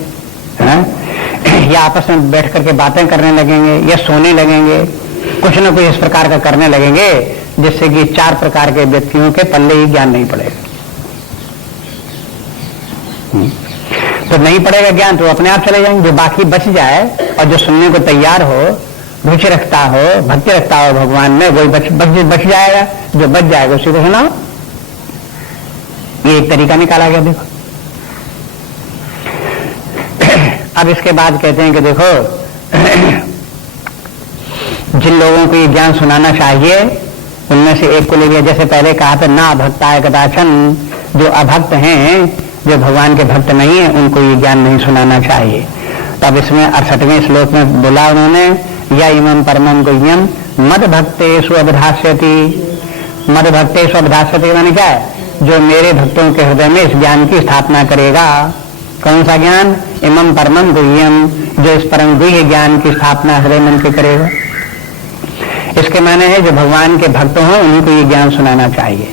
या आपस में बैठ करके बातें करने लगेंगे, या सोने लगेंगे, कुछ न कुछ इस प्रकार का करने लगेंगे जिससे कि 4 प्रकार के व्यक्तियों के पल्ले ही ज्ञान नहीं पड़ेगा। तो नहीं पड़ेगा ज्ञान तो अपने आप चले जाएंगे। जो बाकी बच जाए और जो सुनने को तैयार हो, रुचि रखता हो, भक्ति रखता हो भगवान में, वही बच जाएगा। जो बच जाएगा उसी को सुनाओ। ये एक तरीका निकाला गया। देखो अब इसके बाद कहते हैं कि देखो जिन लोगों को ये ज्ञान सुनाना चाहिए उनमें से एक को ले लिया। जैसे पहले कहा था ना भक्ताय कदाचन, जो अभक्त हैं, जो भगवान के भक्त नहीं है, उनको ये ज्ञान नहीं सुनाना चाहिए। तब इसमें 68वें श्लोक में बोला उन्होंने, या इमं परमं गुह्यम मद भक्तेषु अभिधास्यति। मद भक्तेषु अभिधास्यति माने क्या है? जो मेरे भक्तों के हृदय में इस ज्ञान की स्थापना करेगा। कौन सा ज्ञान? इमं परमं गुह्यम, जो इस परम गुह्य ज्ञान की स्थापना हृदय मन के करेगा। इसके माने है जो भगवान के भक्त हों उन्हीं को ये ज्ञान सुनाना चाहिए।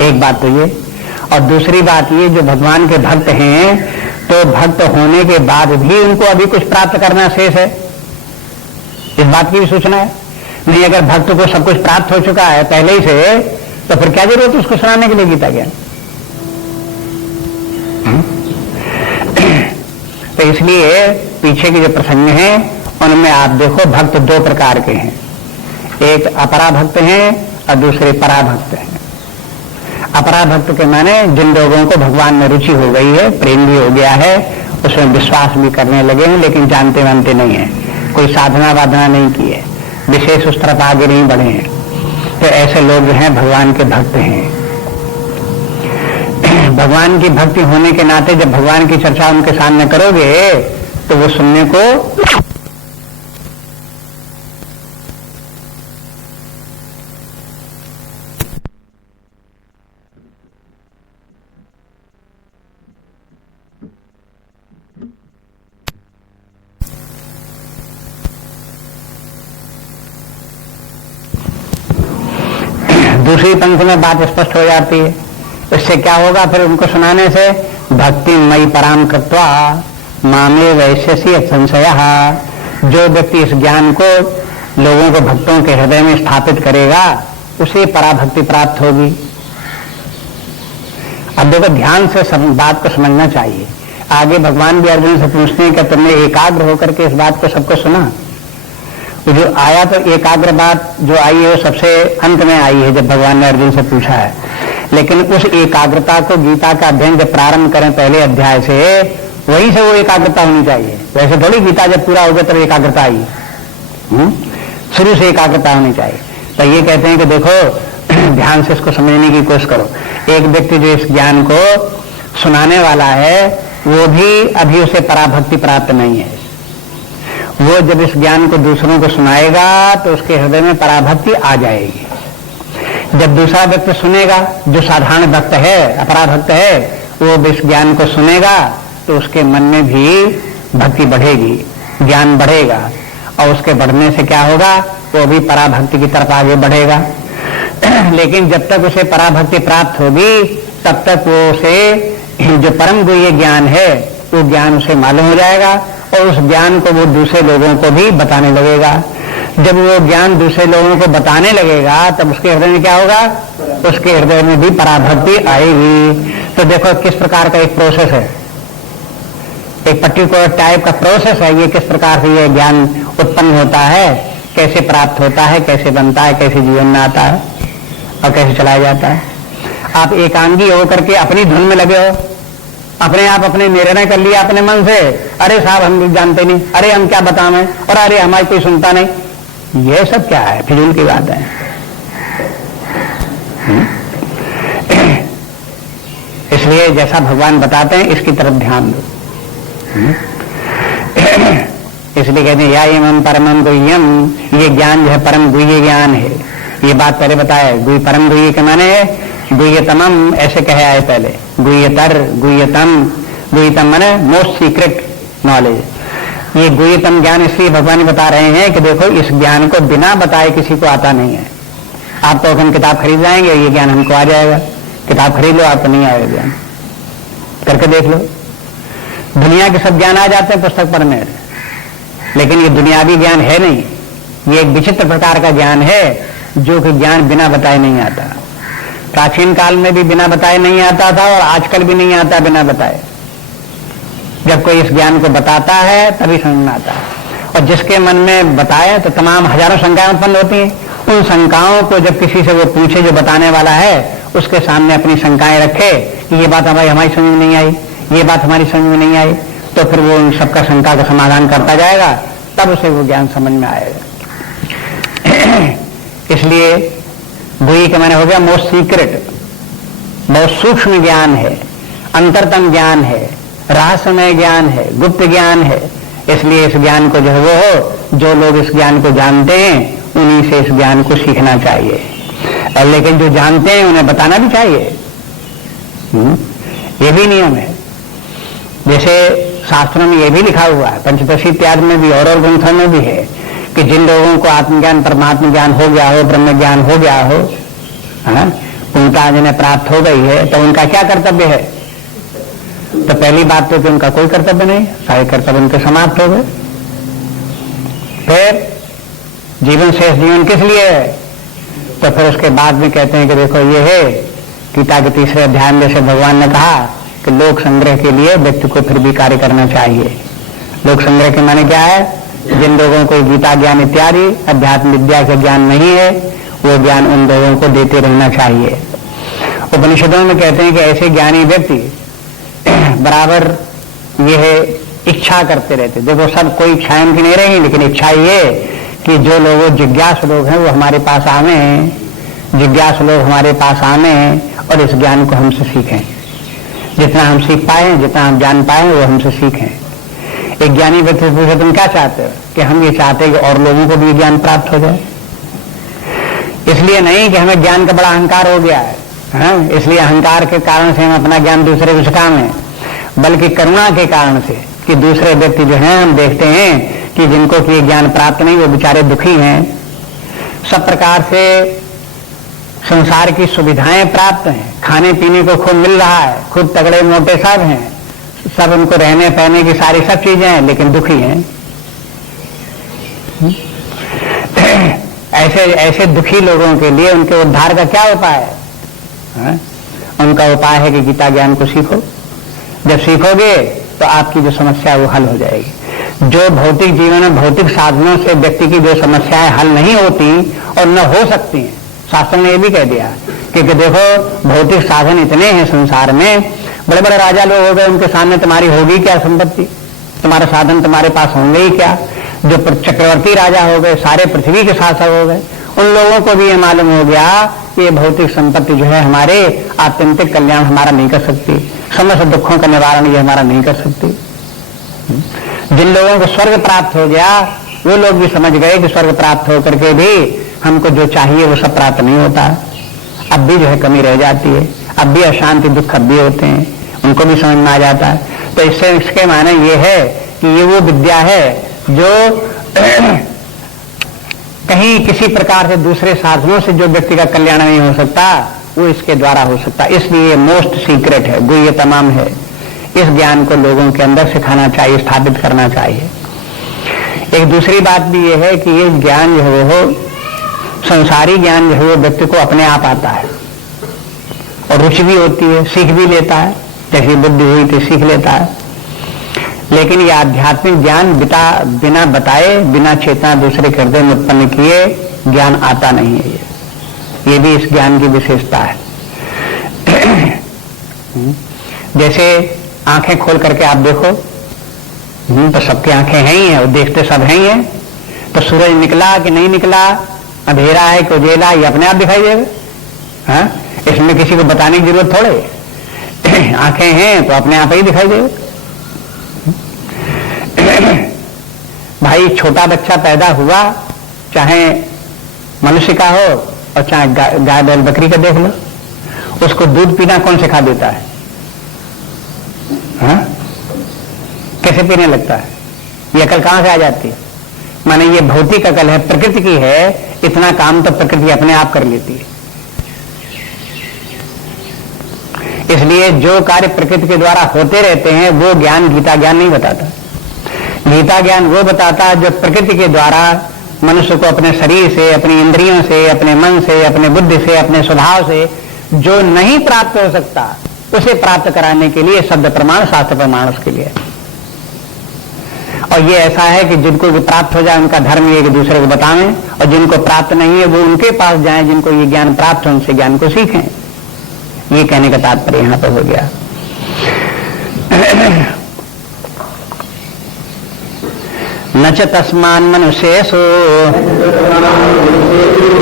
एक बात तो ये, और दूसरी बात ये, जो भगवान के भक्त हैं तो भक्त होने के बाद भी उनको अभी कुछ प्राप्त करना शेष है, इस बात की भी सूचना है। नहीं, अगर भक्त को सब कुछ प्राप्त हो चुका है पहले ही से, तो फिर क्या जरूरत है उसको सुनाने के लिए गीता ज्ञान? तो इसलिए पीछे के जो प्रसंग हैं उनमें आप देखो भक्त दो प्रकार के हैं, एक अपरा भक्त हैं और दूसरे पराभक्त हैं। अपराभक्त के माने जिन लोगों को भगवान में रुचि हो गई है, प्रेम भी हो गया है, उसमें विश्वास भी करने लगे हैं, लेकिन जानते मानते नहीं है, कोई साधना वाधना नहीं की है, विशेष उस तरफ आगे नहीं बढ़े हैं, तो ऐसे लोग जो हैं भगवान के भक्त हैं। भगवान की भक्ति होने के नाते जब भगवान की चर्चा उनके सामने करोगे तो वो सुनने को दूसरी पंक्ति में बात स्पष्ट हो जाती है। इससे क्या होगा फिर उनको सुनाने से? भक्ति मई पराम कृत्वा मामले वैश्यसी संशय। जो व्यक्ति इस ज्ञान को लोगों को भक्तों के हृदय में स्थापित करेगा उसे पराभक्ति प्राप्त होगी। अब देखो ध्यान से सब बात को समझना चाहिए। आगे भगवान भी अर्जुन से पूछते हैं कि तुमने एकाग्र होकर के इस बात को सबको सुना? जो आया तो एकाग्र बात जो आई है वो सबसे अंत में आई है जब भगवान ने अर्जुन से पूछा है, लेकिन उस एकाग्रता को गीता का अध्ययन जब प्रारंभ करें पहले अध्याय से, वहीं से वो एकाग्रता होनी चाहिए। वैसे थोड़ी गीता जब पूरा हो गया तब एकाग्रता आई, शुरू से एकाग्रता होनी चाहिए। तो ये कहते हैं कि देखो ध्यान से इसको समझने की कोशिश करो। एक व्यक्ति जो इस ज्ञान को सुनाने वाला है वो भी अभी उसे पराभक्ति प्राप्त नहीं है। वो जब इस ज्ञान को दूसरों को सुनाएगा तो उसके हृदय में पराभक्ति आ जाएगी। जब दूसरा व्यक्ति सुनेगा, जो साधारण भक्त है, अपराभक्त है, वो इस ज्ञान को सुनेगा तो उसके मन में भी भक्ति बढ़ेगी, ज्ञान बढ़ेगा, और उसके बढ़ने से क्या होगा? वो भी पराभक्ति की तरफ आगे बढ़ेगा। लेकिन जब तक उसे पराभक्ति प्राप्त होगी तब तक वो उसे जो परम गुह्य ज्ञान है वो ज्ञान उसे मालूम हो जाएगा और उस ज्ञान को वो दूसरे लोगों को भी बताने लगेगा। जब वो ज्ञान दूसरे लोगों को बताने लगेगा तब उसके हृदय में क्या होगा? उसके हृदय में भी पराभक्ति आएगी। तो देखो किस प्रकार का एक प्रोसेस है, एक पर्टिकुलर टाइप का प्रोसेस है। ये किस प्रकार से ये ज्ञान उत्पन्न होता है, कैसे प्राप्त होता है, कैसे बनता है, कैसे जीवन में आता है और कैसे चलाया जाता है। आप एकांगी होकर के अपनी धुन में लगे हो, अपने आप अपने निर्णय कर लिया अपने मन से, अरे साहब हम जानते नहीं, अरे हम क्या बताएं, और अरे हमारी कोई सुनता नहीं। ये सब क्या है? फिजूल की बात है। इसलिए जैसा भगवान बताते हैं इसकी तरफ ध्यान दो। इसलिए कहते हैं या इमं परमं गुह्यम, ये ज्ञान जो है परम गुह्य ज्ञान है। ये बात पहले बताया, गुह्य परम गुह्य के माने गुह्यतमम ऐसे कहे आए पहले, गुह्यतर, गुह्यतम, गुह्यतम माने मोस्ट सीक्रेट नॉलेज। ये गुह्यतम ज्ञान इसलिए भगवान बता रहे हैं कि देखो इस ज्ञान को बिना बताए किसी को आता नहीं है। आप तो हम किताब खरीद जाएंगे, ये ज्ञान हमको आ जाएगा, किताब खरीद लो, आपको नहीं आएगा ज्ञान, करके देख लो। दुनिया के सब ज्ञान आ जाते हैं पुस्तक पढ़ने, लेकिन ये दुनियावी ज्ञान है नहीं। ये एक विचित्र प्रकार का ज्ञान है जो कि ज्ञान बिना बताए नहीं आता। प्राचीन काल में भी बिना बताए नहीं आता था और आजकल भी नहीं आता बिना बताए। जब कोई इस ज्ञान को बताता है तभी समझ में आता है, और जिसके मन में बताए तो तमाम हजारों शंकाएं उत्पन्न होती हैं। उन शंकाओं को जब किसी से वो पूछे जो बताने वाला है, उसके सामने अपनी शंकाएं रखे कि ये बात हमारी समझ में नहीं आई, ये बात हमारी समझ में नहीं आई, तो फिर वो उन सबका शंका का समाधान करता जाएगा, तब उसे वो ज्ञान समझ में आएगा। इसलिए गुह्य के माने हो गया मोस्ट सीक्रेट, बहुत सूक्ष्म ज्ञान है, अंतरतम ज्ञान है, रहस्यमय ज्ञान है, गुप्त ज्ञान है। इसलिए इस ज्ञान को जो है वो, जो लोग इस ज्ञान को जानते हैं उन्हीं से इस ज्ञान को सीखना चाहिए, और लेकिन जो जानते हैं उन्हें बताना भी चाहिए। ये भी नियम है। जैसे शास्त्रों में ये भी लिखा हुआ है, पंचदशी इत्यादि में भी और ग्रंथों में भी है कि जिन लोगों को आत्मज्ञान परमात्म ज्ञान हो गया हो, ब्रह्म ज्ञान हो गया हो, उनका जिन्हें प्राप्त हो गई है, तो उनका क्या कर्तव्य है? तो पहली बात तो कि उनका कोई कर्तव्य नहीं, सारे कर्तव्य उनके समाप्त हो गए। फिर जीवन शेष जीवन किस लिए है? तो फिर उसके बाद में कहते हैं कि देखो ये है गीता के तीसरे अध्याय में जैसे भगवान ने कहा कि लोक संग्रह के लिए व्यक्ति को फिर भी कार्य करना चाहिए। लोक संग्रह के माने क्या है? जिन लोगों को गीता ज्ञान इत्यादि अध्यात्म विद्या का ज्ञान नहीं है वो ज्ञान उन लोगों को देते रहना चाहिए। उपनिषदों में कहते हैं कि ऐसे ज्ञानी व्यक्ति बराबर ये है इच्छा करते रहते। देखो सब कोई इच्छाएं उनकी नहीं रहेंगी, लेकिन इच्छा ये कि जो लोग जिज्ञासु लोग हैं वो हमारे पास आवे, जिज्ञासु लोग हमारे पास आने और इस ज्ञान को हमसे सीखें। जितना हम सीख पाए, जितना हम जान पाए वो हमसे सीखें। एक ज्ञानी व्यक्ति से पूछे तुम क्या चाहते हो? कि हम ये चाहते हैं कि और लोगों को भी ज्ञान प्राप्त हो जाए। इसलिए नहीं कि हमें ज्ञान का बड़ा अहंकार हो गया है, इसलिए अहंकार के कारण से हम अपना ज्ञान दूसरे को सिखाएं, बल्कि करुणा के कारण से कि दूसरे व्यक्ति जो हैं हम देखते हैं कि जिनको कि ज्ञान प्राप्त नहीं वो बेचारे दुखी हैं। सब प्रकार से संसार की सुविधाएं प्राप्त हैं, खाने पीने को खूब मिल रहा है, खूब तगड़े मोटे सब हैं, सब उनको रहने पहने की सारी सब चीजें हैं, लेकिन दुखी हैं। ऐसे ऐसे दुखी लोगों के लिए उनके उद्धार का क्या उपाय है? उनका उपाय है कि गीता ज्ञान को सीखो। जब सीखोगे तो आपकी जो समस्या है वो हल हो जाएगी। जो भौतिक जीवन में भौतिक साधनों से व्यक्ति की जो समस्याएं हल नहीं होती और न हो सकती हैं, शास्त्र ने ये भी कह दिया कि देखो भौतिक साधन इतने हैं संसार में, बड़े बड़े राजा लोग हो गए, उनके सामने तुम्हारी होगी क्या संपत्ति? तुम्हारे साधन तुम्हारे पास होंगे ही क्या? जो चक्रवर्ती राजा हो गए, सारे पृथ्वी के शासक हो गए, उन लोगों को भी ये मालूम हो गया कि ये भौतिक संपत्ति जो है हमारे आत्यंतिक कल्याण हमारा नहीं कर सकती, समस्त दुखों का निवारण ये हमारा नहीं कर सकती। जिन लोगों को स्वर्ग प्राप्त हो गया वो लोग भी समझ गए कि स्वर्ग प्राप्त होकर के भी हमको जो चाहिए वो सब प्राप्त नहीं होता, अब भी जो है कमी रह जाती है, अब भी अशांति दुख अब भी होते हैं, उनको भी समझ में आ जाता है। तो इससे इसके माने ये है कि ये वो विद्या है जो कहीं किसी प्रकार से दूसरे साधनों से जो व्यक्ति का कल्याण नहीं हो सकता वो इसके द्वारा हो सकता। इसलिए मोस्ट सीक्रेट है, गुह्य तमाम है। इस ज्ञान को लोगों के अंदर सिखाना चाहिए, स्थापित करना चाहिए। एक दूसरी बात भी ये है कि ये ज्ञान जो है वो संसारी ज्ञान जो है वो व्यक्ति को अपने आप आता है और रुचि भी होती है, सीख भी लेता है, जैसी बुद्धि हुई तो सीख लेता है। लेकिन ये आध्यात्मिक ज्ञान बिना बताए, बिना चेतना दूसरे हृदय में उत्पन्न किए ज्ञान आता नहीं है। ये भी इस ज्ञान की विशेषता है। जैसे आंखें खोल करके आप देखो, तो सबकी आंखें हैं ही है और देखते सब हैं ही है। तो सूरज निकला कि नहीं निकला, अंधेरा है कि उजेला, ये अपने आप दिखाई देगा। हाँ, इसमें किसी को बताने की जरूरत थोड़े, आंखें हैं तो अपने आप ही दिखाई देगा। भाई छोटा बच्चा पैदा हुआ, चाहे मनुष्य का हो और चाहे गाय बैल बकरी का देख लो, उसको दूध पीना कौन सिखा देता है? हाँ? कैसे पीने लगता है? ये अकल कहां से आ जाती है? माने ये भौतिक अकल है, प्रकृति की है। इतना काम तो प्रकृति अपने आप कर लेती है। इसलिए जो कार्य प्रकृति के द्वारा होते रहते हैं वो ज्ञान गीता ज्ञान नहीं बताता। गीता ज्ञान वो बताता है जो प्रकृति के द्वारा मनुष्य को अपने शरीर से, अपनी इंद्रियों से, अपने मन से, अपने बुद्धि से, अपने स्वभाव से जो नहीं प्राप्त हो सकता उसे प्राप्त कराने के लिए शब्द प्रमाण, शास्त्र प्रमाण उसके लिए। और ये ऐसा है कि जिनको भी प्राप्त हो जाए उनका धर्म ये कि दूसरे को बताएं, और जिनको प्राप्त नहीं है वो उनके पास जाएं, जिनको ये ज्ञान प्राप्त हो उनसे ज्ञान को सीखें। ये कहने का तात्पर्य यहां पर हो गया। न च तस्मान् मनुष्येषु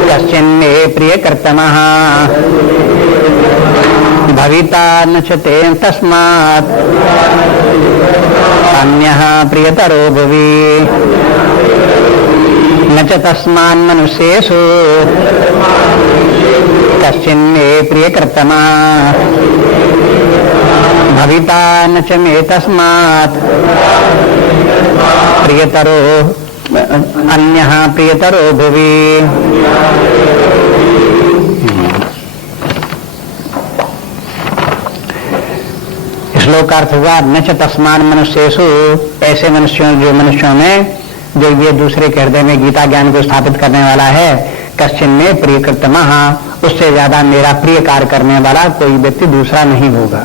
कश्चिन्मे प्रियकर्तमः भविता न च ते तस्मात् अन्यः प्रियतरो भुवि। न च तस्मान् मनुष्येषु कश्चिन्मे प्रियकर्तमः भविता न च मे तस्मात् प्रियतरो अन्यः प्रियतरो भुवि। श्लोक का अर्थ हुआ न च तस्मान् मनुष्येषु, ऐसे मनुष्यों जो मनुष्यों में जो ये दूसरे के हृदय में गीता ज्ञान को स्थापित करने वाला है, कश्चिन में प्रियकृतमः, उससे ज्यादा मेरा प्रिय कार्य करने वाला कोई व्यक्ति दूसरा नहीं होगा।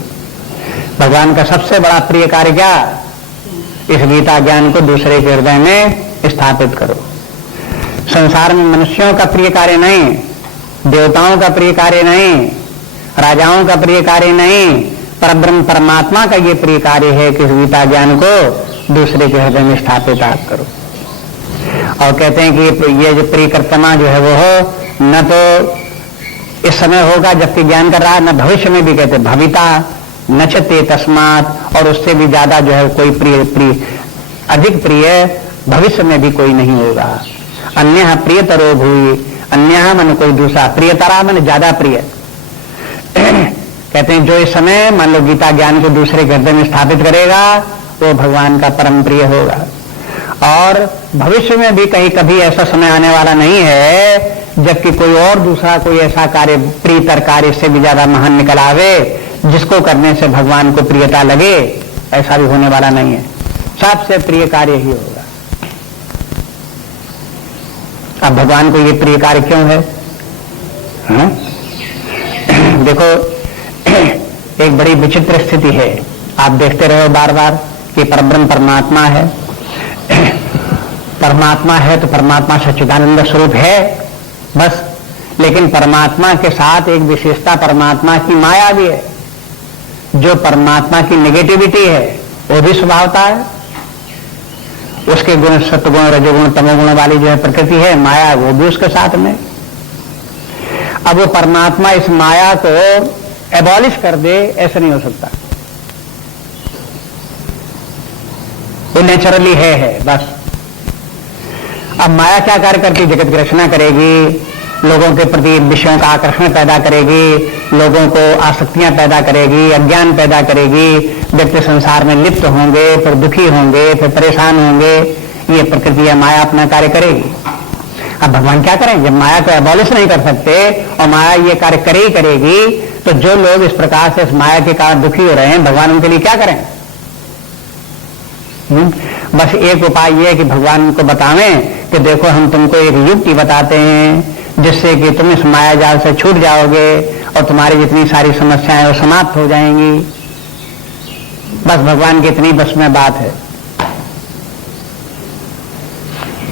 भगवान का सबसे बड़ा प्रिय कार्य क्या? इस गीता ज्ञान को दूसरे के हृदय में स्थापित करो। संसार में मनुष्यों का प्रिय कार्य नहीं, देवताओं का प्रिय कार्य नहीं, राजाओं का प्रिय कार्य नहीं, परब्रह्म परमात्मा का ये प्रिय कार्य है कि इस गीता ज्ञान को दूसरे के हृदय में स्थापित आप करो। और कहते हैं कि ये जो प्रियकर्तमा जो है वो हो न तो इस समय होगा जबकि ज्ञान कर रहा है, न भविष्य में भी कहते भविता न चते तस्मात, और उससे भी ज्यादा जो है कोई प्रिय अधिक प्रिय भविष्य में भी कोई नहीं होगा। अन्य प्रियतरो भूयि, अन्य मन कोई दूसरा, प्रियतरा मन ज्यादा प्रिय। कहते हैं जो इस समय मान लो गीता ज्ञान को दूसरे हृदय में स्थापित करेगा वो भगवान का परम प्रिय होगा। और भविष्य में भी कहीं कभी ऐसा समय आने वाला नहीं है जबकि कोई और दूसरा कोई ऐसा कार्य प्रियतर कार्य से भी ज्यादा महान निकल आवे जिसको करने से भगवान को प्रियता लगे, ऐसा भी होने वाला नहीं है। सबसे प्रिय कार्य ही होगा। अब भगवान को ये प्रिय कार्य क्यों है? देखो एक बड़ी विचित्र स्थिति है, आप देखते रहो बार बार कि परब्रह्म परमात्मा है, परमात्मा है तो परमात्मा सच्चिदानंद स्वरूप है बस, लेकिन परमात्मा के साथ एक विशेषता परमात्मा की माया भी है। जो परमात्मा की नेगेटिविटी है वो भी स्वभावता है, उसके गुण सत्वगुण रजोगुण तमोगुण वाली जो है प्रकृति है माया, वो भी उसके साथ में। अब वो परमात्मा इस माया को एबॉलिश कर दे ऐसा नहीं हो सकता, वो नेचुरली है बस। अब माया क्या कार्य करती? जगत की रचना करेगी, लोगों के प्रति विषयों का आकर्षण पैदा करेगी, लोगों को आसक्तियां पैदा करेगी, अज्ञान पैदा करेगी, व्यक्ति संसार में लिप्त होंगे, फिर दुखी होंगे, फिर परेशान होंगे। ये प्रकृति या माया अपना कार्य करेगी। अब भगवान क्या करें जब माया को एबॉलिश नहीं कर सकते और माया ये कार्य करे ही करेगी, तो जो लोग इस प्रकार से इस माया के कारण दुखी हो रहे हैं भगवान उनके लिए क्या करें? बस एक उपाय ये है कि भगवान उनको बतावें कि देखो हम तुमको एक युक्ति बताते हैं जिससे कि तुम इस माया जाल से छूट जाओगे और तुम्हारी जितनी सारी समस्याएं वो समाप्त हो जाएंगी। बस भगवान की इतनी बस में बात है।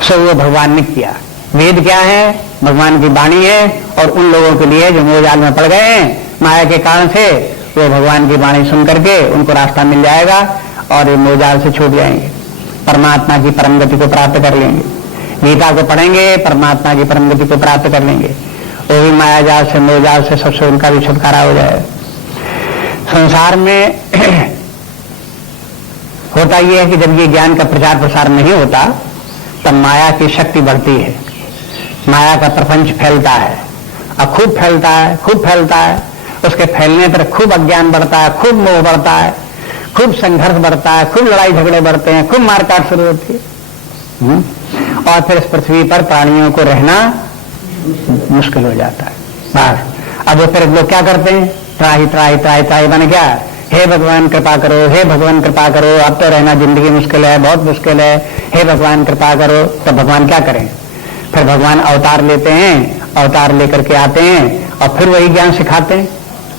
सो वो भगवान ने किया। वेद क्या है? भगवान की वाणी है, और उन लोगों के लिए जो मोहजाल में पड़ गए हैं माया के कारण से, वो भगवान की वाणी सुन करके उनको रास्ता मिल जाएगा और मोहजाल से छूट जाएंगे, परमात्मा की परम गति को प्राप्त कर लेंगे। गीता को पढ़ेंगे परमात्मा की परम गति को प्राप्त कर लेंगे, वो भी माया जाल से मोहजाल से सबसे उनका भी छुटकारा हो जाएगा। संसार में होता यह है कि जब ये ज्ञान का प्रचार प्रसार नहीं होता तब माया की शक्ति बढ़ती है, माया का प्रपंच फैलता है और खूब फैलता है, खूब फैलता है। उसके फैलने पर खूब अज्ञान बढ़ता है, खूब मोह बढ़ता है, खूब संघर्ष बढ़ता है, खूब लड़ाई झगड़े बढ़ते हैं, खूब मारकाट शुरू होती है और फिर इस पृथ्वी पर प्राणियों को रहना मुश्किल हो जाता है। बस अब वो फिर लोग क्या करते हैं? त्राही त्राही त्राही त्राही माने क्या? हे भगवान कृपा करो, हे भगवान कृपा करो, अब तो रहना जिंदगी मुश्किल है, बहुत मुश्किल है, हे भगवान कृपा करो। तो भगवान क्या करें? फिर भगवान अवतार लेते हैं, अवतार लेकर के आते हैं और फिर वही ज्ञान सिखाते हैं।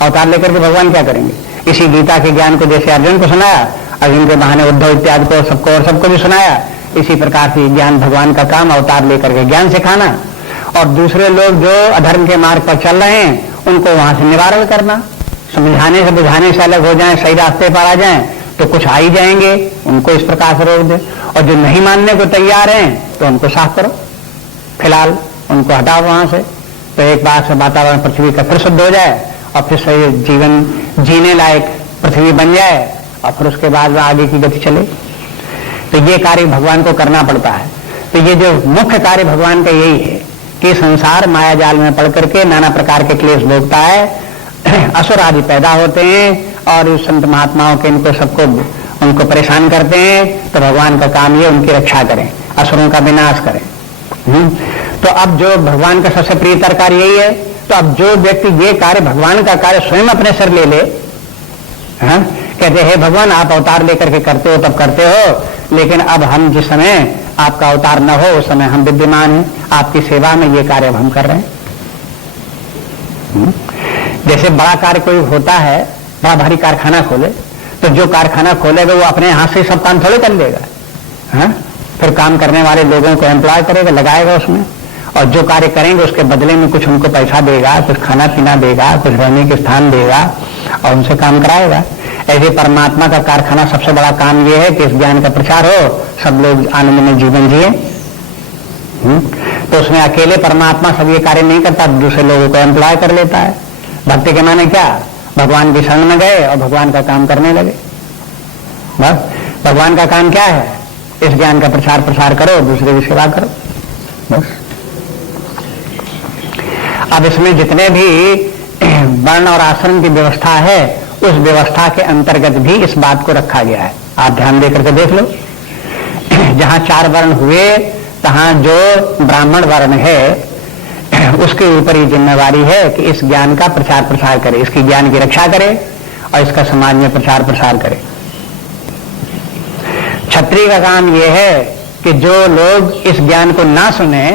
अवतार लेकर के भगवान क्या करेंगे? इसी गीता के ज्ञान को जैसे अर्जुन को सुनाया, अर्जुन के बहाने उद्धव इत्यादि को सबको और सबको भी सुनाया, इसी प्रकार से ज्ञान भगवान का काम अवतार लेकर के ज्ञान सिखाना और दूसरे लोग जो अधर्म के मार्ग पर चल रहे हैं उनको वहां से निवारण करना, समझाने से बुझाने से अलग हो जाएं, सही रास्ते पर आ जाएं तो कुछ आ ही जाएंगे, उनको इस प्रकार से रोक दे। और जो नहीं मानने को तैयार हैं तो उनको साफ करो, फिलहाल उनको हटाओ वहां से, तो एक बार से वातावरण पृथ्वी का फिर शुद्ध हो जाए और फिर सही जीवन जीने लायक पृथ्वी बन जाए और फिर उसके बाद आगे की गति चले। तो ये कार्य भगवान को करना पड़ता है। तो ये जो मुख्य कार्य भगवान का यही है कि संसार माया जाल में पड़ करके नाना प्रकार के क्लेश भोगता है, असुर आदि पैदा होते हैं और उस संत महात्माओं के इनको सबको उनको परेशान करते हैं। तो भगवान का काम ये उनकी रक्षा करें, असुरों का विनाश करें। तो अब जो भगवान का सबसे प्रियतर कार्य यही है, तो अब जो व्यक्ति ये कार्य भगवान का कार्य स्वयं अपने सर ले ले, कहते हे भगवान आप अवतार लेकर के करते हो तब करते हो, लेकिन अब हम जिस समय आपका अवतार न हो उस समय हम विद्यमान हैं, आपकी सेवा में ये कार्य हम कर रहे हैं। जैसे बड़ा कार्य कोई होता है, बड़ा भारी कारखाना खोले, तो जो कारखाना खोलेगा वो अपने हाथ से सब काम थोड़े कर लेगा, हाँ? फिर काम करने वाले लोगों को एम्प्लॉय करेगा, लगाएगा उसमें, और जो कार्य करेंगे उसके बदले में कुछ उनको पैसा देगा, कुछ खाना पीना देगा, कुछ रहने के स्थान देगा और उनसे काम कराएगा। ऐसे परमात्मा का कारखाना सबसे बड़ा काम यह है कि इस ज्ञान का प्रचार हो, सब लोग आनंद में जीवन जिए। तो उसमें अकेले परमात्मा सब ये कार्य नहीं करता, दूसरे लोगों को एम्प्लॉय कर लेता है। भक्ति के माने क्या? भगवान की शरण में गए और भगवान का काम करने लगे। बस भगवान का काम क्या है? इस ज्ञान का प्रचार प्रसार करो, दूसरे की सेवा करो, बस। अब इसमें जितने भी वर्ण और आश्रम की व्यवस्था है, उस व्यवस्था के अंतर्गत भी इस बात को रखा गया है। आप ध्यान देकर के देख लो, जहां 4 वर्ण हुए, तहां जो ब्राह्मण वर्ण है उसके ऊपर ये जिम्मेवारी है कि इस ज्ञान का प्रचार प्रसार करे, इसकी ज्ञान की रक्षा करे और इसका समाज में प्रचार प्रसार करे। क्षत्रिय का काम यह है कि जो लोग इस ज्ञान को ना सुने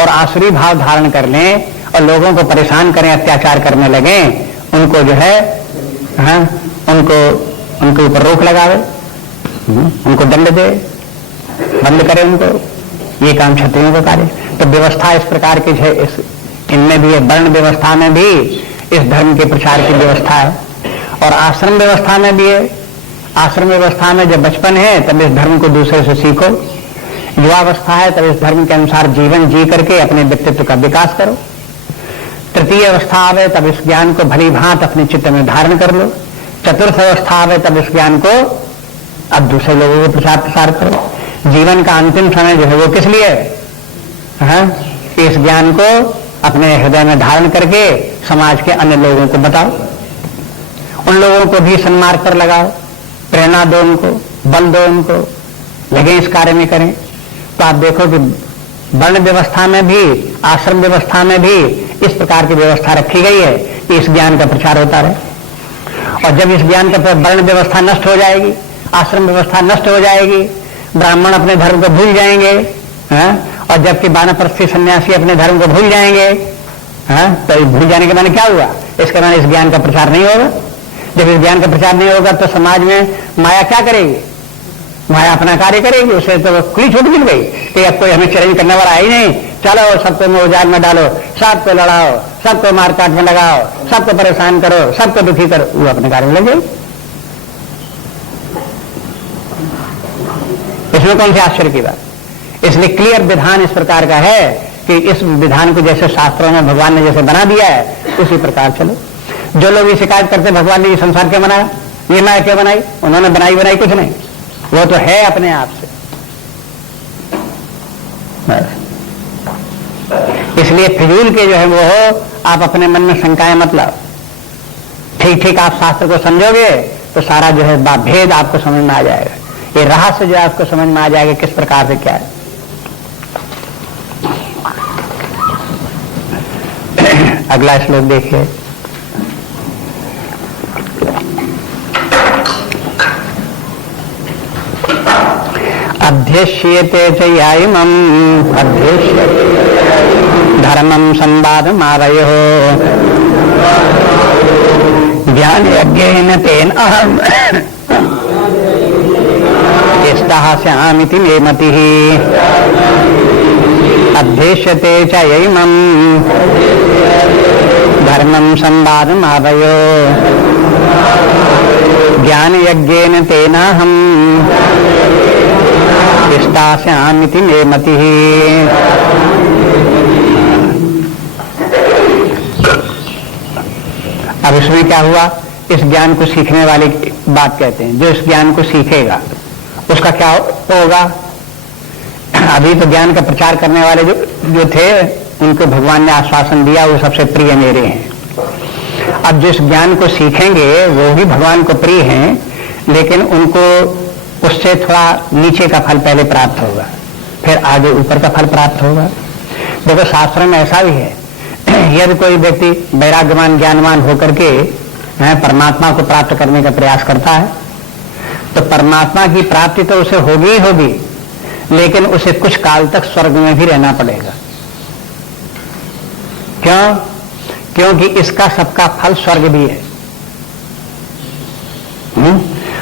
और आसुरी भाव धारण कर लें और लोगों को परेशान करें, अत्याचार करने लगे, उनको जो है, हाँ, उनके ऊपर रोक लगावे, उनको दंड दे, बंद करे उनको। ये काम क्षत्रियों का कार्य। तो व्यवस्था इस प्रकार की है, इनमें भी है, वर्ण व्यवस्था में भी इस धर्म के प्रचार की व्यवस्था है, और आश्रम व्यवस्था में भी है। आश्रम व्यवस्था में जब बचपन है तब इस धर्म को दूसरे से सीखो, युवावस्था है तब इस धर्म के अनुसार जीवन जी करके अपने व्यक्तित्व का विकास करो, तृतीय अवस्था आवे तब इस ज्ञान को भली भांत अपने चित्त में धारण कर लो, चतुर्थ अवस्था आवे तब इस ज्ञान को अब दूसरे लोगों को प्रचार प्रसार करो। जीवन का अंतिम समय जो है वो किस लिए है? इस ज्ञान को अपने हृदय में धारण करके समाज के अन्य लोगों को बताओ, उन लोगों को भी सन्मार्ग पर लगाओ, प्रेरणा दो उनको, बल दो उनको, लगे इस कार्य में करें। तो आप देखो कि वर्ण व्यवस्था में भी, आश्रम व्यवस्था में भी इस प्रकार की व्यवस्था रखी गई है कि इस ज्ञान का प्रचार होता रहे। और जब इस ज्ञान का वर्ण व्यवस्था नष्ट हो जाएगी, आश्रम व्यवस्था नष्ट हो जाएगी, ब्राह्मण अपने धर्म को भूल जाएंगे, हाँ? और जबकि वानप्रस्थी सन्यासी अपने धर्म को भूल जाएंगे, हाँ? तो भूल जाने के माने क्या हुआ? इसके माने इस ज्ञान का प्रचार नहीं होगा। जब इस ज्ञान का प्रचार नहीं होगा तो समाज में माया क्या करेगी? माया अपना कार्य करेगी। उसे तो खुली छूट मिल गई कि अब कोई हमें चैलेंज करने वाला है ही नहीं, चलो सबको मोहजाल में डालो, सबको लड़ाओ, सबको मारकाट में लगाओ, सबको परेशान करो, सबको दुखी करो, वो अपने कार्य में लग जाए। इसमें कौन सी आश्चर्य की बात? इसलिए क्लियर विधान इस प्रकार का है कि इस विधान को जैसे शास्त्रों में भगवान ने जैसे बना दिया है उसी प्रकार चलो। जो लोग ये शिकायत करते भगवान ने ये संसार क्यों बनाया, ये माया क्यों बनाई, उन्होंने बनाई कुछ नहीं, वो तो है अपने आप से। इसलिए फिजूल के जो है वो हो, आप अपने मन में शंकाएं मत लाओ। ठीक ठीक आप शास्त्र को समझोगे तो सारा जो है भेद आपको समझ में आ जाएगा, ये रहस्य जो है आपको समझ में आ जाएगा किस प्रकार से क्या है। अगला श्लोक देखिए। अध्यक्ष्यते च याइमम् धर्मं संवादमावयोः ज्ञानयज्ञेन तेन अहम् स्थास्यामीति मे मतिः। अध्यक्ष्यते च याइमम् धर्मं संवादमावयोः ज्ञानयज्ञेन तेन अहम् स्थास्यामीति मे मतिः। अब इसमें क्या हुआ? इस ज्ञान को सीखने वाले की बात कहते हैं। जो इस ज्ञान को सीखेगा उसका क्या होगा? अभी तो ज्ञान का प्रचार करने वाले जो थे उनको भगवान ने आश्वासन दिया वो सबसे प्रिय मेरे हैं। अब जो इस ज्ञान को सीखेंगे वो भी भगवान को प्रिय हैं, लेकिन उनको उससे थोड़ा नीचे का फल पहले प्राप्त होगा, फिर आगे ऊपर का फल प्राप्त होगा। देखो शास्त्रों में ऐसा भी है, यदि कोई व्यक्ति वैराग्यवान ज्ञानवान होकर के परमात्मा को प्राप्त करने का प्रयास करता है तो परमात्मा की प्राप्ति तो उसे होगी ही होगी, लेकिन उसे कुछ काल तक स्वर्ग में भी रहना पड़ेगा। क्यों? क्योंकि इसका सबका फल स्वर्ग भी है।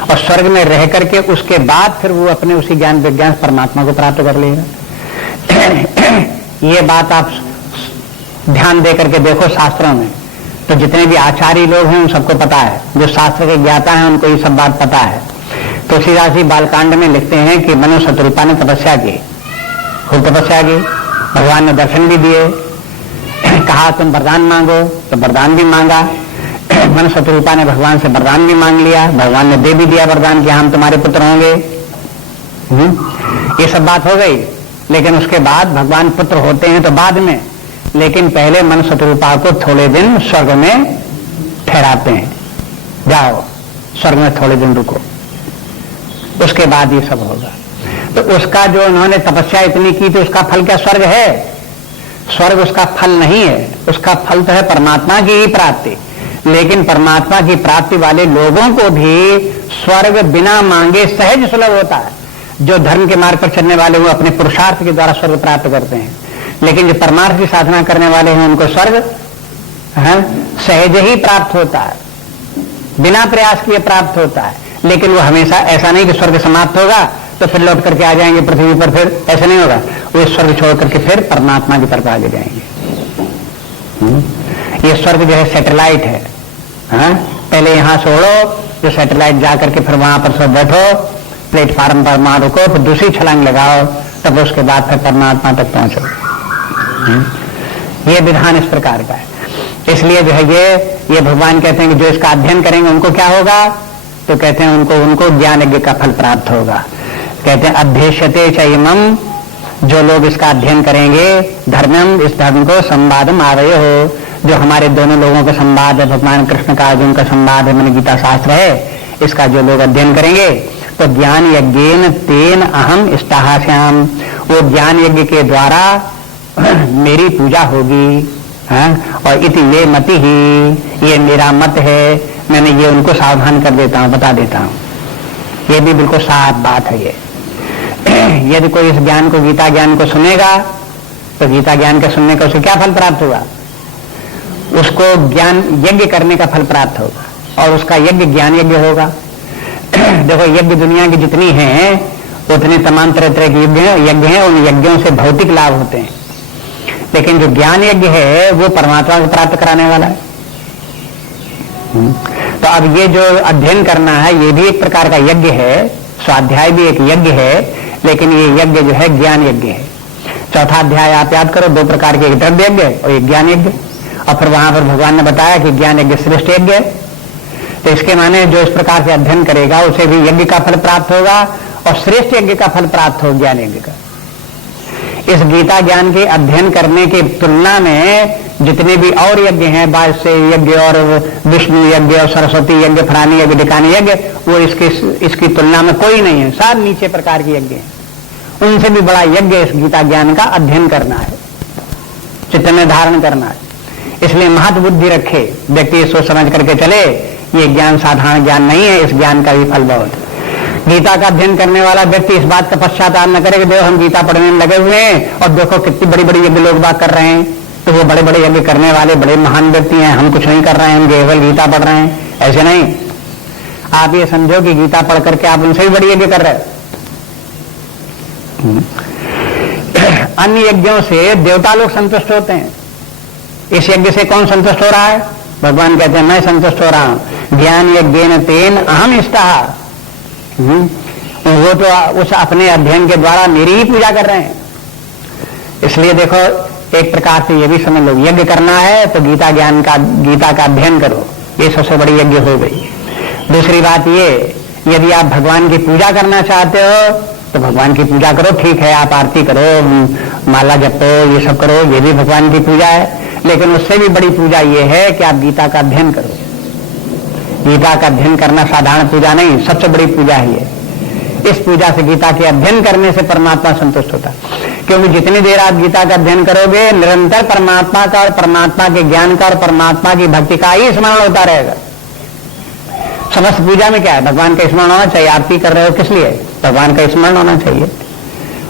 और स्वर्ग में रह करके उसके बाद फिर वो अपने उसी ज्ञान विज्ञान परमात्मा को प्राप्त कर लेगा। ये बात आप ध्यान दे करके देखो शास्त्रों में, तो जितने भी आचार्य लोग हैं उन सबको पता है, जो शास्त्र के ज्ञाता हैं उनको ये सब बात पता है। तुलसीदास जी बालकांड में लिखते हैं कि मनु शतरूपा ने तपस्या की, खूब तपस्या की, भगवान ने दर्शन भी दिए, कहा तुम वरदान मांगो तो वरदान भी मांगा। मनु शतरूपा ने भगवान से वरदान भी मांग लिया, भगवान ने दे भी दिया वरदान कि हम तुम्हारे पुत्र होंगे। ये सब बात हो गई। लेकिन उसके बाद भगवान पुत्र होते हैं तो बाद में, लेकिन पहले मनु शतरूपा को थोड़े दिन स्वर्ग में ठहराते हैं, जाओ स्वर्ग में थोड़े दिन रुको, उसके बाद ये सब होगा। तो उसका जो उन्होंने तपस्या इतनी की तो उसका फल क्या स्वर्ग है? स्वर्ग उसका फल नहीं है, उसका फल तो है परमात्मा की ही प्राप्ति। लेकिन परमात्मा की प्राप्ति वाले लोगों को भी स्वर्ग बिना मांगे सहज सुलभ होता है। जो धर्म के मार्ग पर चलने वाले वो अपने पुरुषार्थ के द्वारा स्वर्ग प्राप्त करते हैं, लेकिन जो परमार्थ की साधना करने वाले हैं उनको स्वर्ग सहज ही प्राप्त होता है, बिना प्रयास किए प्राप्त होता है। लेकिन वो हमेशा ऐसा नहीं कि स्वर्ग समाप्त होगा तो फिर लौट करके आ जाएंगे पृथ्वी पर, फिर ऐसा नहीं होगा। वो स्वर्ग छोड़ करके फिर परमात्मा की तरफ आगे जाएंगे। ये स्वर्ग जो है सैटेलाइट है। पहले यहां से उड़ो, जो सैटेलाइट जा करके फिर वहां पर सब बैठो, प्लेटफार्म पर वहां रुको, फिर दूसरी छलांग लगाओ, तब उसके बाद फिर परमात्मा तक पहुंचो। ये विधान इस प्रकार का है। इसलिए जो है ये भगवान कहते हैं कि जो इसका अध्ययन करेंगे उनको क्या होगा? तो कहते हैं उनको ज्ञान यज्ञ का फल प्राप्त होगा। कहते हैं अध्यक्षते च इमं, जो लोग इसका अध्ययन करेंगे, धर्मम, इस धर्म को, संवादम आरय हो, जो हमारे दोनों लोगों का संवाद है, भगवान कृष्ण का अर्जुन का संवाद है, मन गीता शास्त्र है, इसका जो लोग अध्ययन करेंगे तो ज्ञान यज्ञेन तेन अहम इष्टास्याम, वो ज्ञान यज्ञ के द्वारा मेरी पूजा होगी। और इति ये मति ही, ये मेरा मत है, मैंने ये उनको सावधान कर देता हूँ, बता देता हूँ। ये भी बिल्कुल साफ बात है। ये यदि कोई इस ज्ञान को, गीता ज्ञान को सुनेगा तो गीता ज्ञान के सुनने का उसे क्या फल प्राप्त होगा? उसको ज्ञान यज्ञ करने का फल प्राप्त होगा, और उसका यज्ञ ज्ञान यज्ञ होगा। देखो यज्ञ दुनिया की जितनी हैं उतने तमाम तरह तरह के यज्ञ हैं, उन यज्ञों से भौतिक लाभ होते हैं, लेकिन जो ज्ञान यज्ञ है वो परमात्मा को प्राप्त कराने वाला है। तो अब ये जो अध्ययन करना है ये भी एक प्रकार का यज्ञ है, स्वाध्याय भी एक यज्ञ है, लेकिन ये यज्ञ जो है ज्ञान यज्ञ है। चौथा अध्याय आप याद करो, दो प्रकार के, एक द्रव्य यज्ञ और एक ज्ञान यज्ञ। और फिर वहां पर भगवान ने बताया कि ज्ञान यज्ञ श्रेष्ठ यज्ञ है। तो इसके माने जो इस प्रकार से अध्ययन करेगा उसे भी यज्ञ का फल प्राप्त होगा और श्रेष्ठ यज्ञ का फल प्राप्त होगा, ज्ञान यज्ञ का। इस गीता ज्ञान के अध्ययन करने की तुलना में जितने भी और यज्ञ हैं, वायसे यज्ञ और विष्णु यज्ञ और सरस्वती यज्ञ, फलानी यज्ञ, ढिकानी यज्ञ, वो इसकी तुलना में कोई नहीं है, सब नीचे प्रकार के यज्ञ हैं। उनसे भी बड़ा यज्ञ इस गीता ज्ञान का अध्ययन करना है, चित्त में धारण करना है। इसलिए महत बुद्धि रखे व्यक्ति, सोच समझ करके चले, ये ज्ञान साधारण ज्ञान नहीं है, इस ज्ञान का भी फल बहुत। गीता का अध्ययन करने वाला व्यक्ति इस बात का पश्चाताप न करे कि देखो हम गीता पढ़ने में लगे हुए हैं और देखो कितनी बड़ी बड़ी यज्ञ लोग बात कर रहे हैं, तो वो बड़े बड़े यज्ञ करने वाले बड़े महान व्यक्ति हैं, हम कुछ नहीं कर रहे हैं, हम केवल गीता पढ़ रहे हैं। ऐसे नहीं, आप ये समझो कि गीता पढ़ करके आप उनसे भी बड़ी यज्ञ कर रहे हो। अन्य यज्ञों से देवता लोग संतुष्ट होते हैं, इस यज्ञ से कौन संतुष्ट हो रहा है? भगवान कहते हैं मैं संतुष्ट हो रहा हूं। ज्ञान यज्ञेन तेन अहम इष्टः, वो तो उस अपने अध्ययन के द्वारा मेरी ही पूजा कर रहे हैं। इसलिए देखो एक प्रकार से ये भी समझ लो, यज्ञ करना है तो गीता का अध्ययन करो, ये सबसे बड़ी यज्ञ हो गई। दूसरी बात ये, यदि आप भगवान की पूजा करना चाहते हो तो भगवान की पूजा करो, ठीक है, आप आरती करो, माला जपो, ये सब करो, ये भी भगवान की पूजा है। लेकिन उससे भी बड़ी पूजा ये है कि आप गीता का अध्ययन करो। गीता का अध्ययन करना साधारण पूजा नहीं, सबसे बड़ी पूजा ही है। इस पूजा से, गीता के अध्ययन करने से परमात्मा संतुष्ट होता है, क्योंकि जितनी देर आप गीता का अध्ययन करोगे निरंतर परमात्मा का और परमात्मा के ज्ञान का और परमात्मा की भक्ति का ही स्मरण होता रहेगा। समस्त पूजा में क्या है? भगवान का स्मरण होना चाहिए। आरती कर रहे हो किस लिए? भगवान का स्मरण होना चाहिए।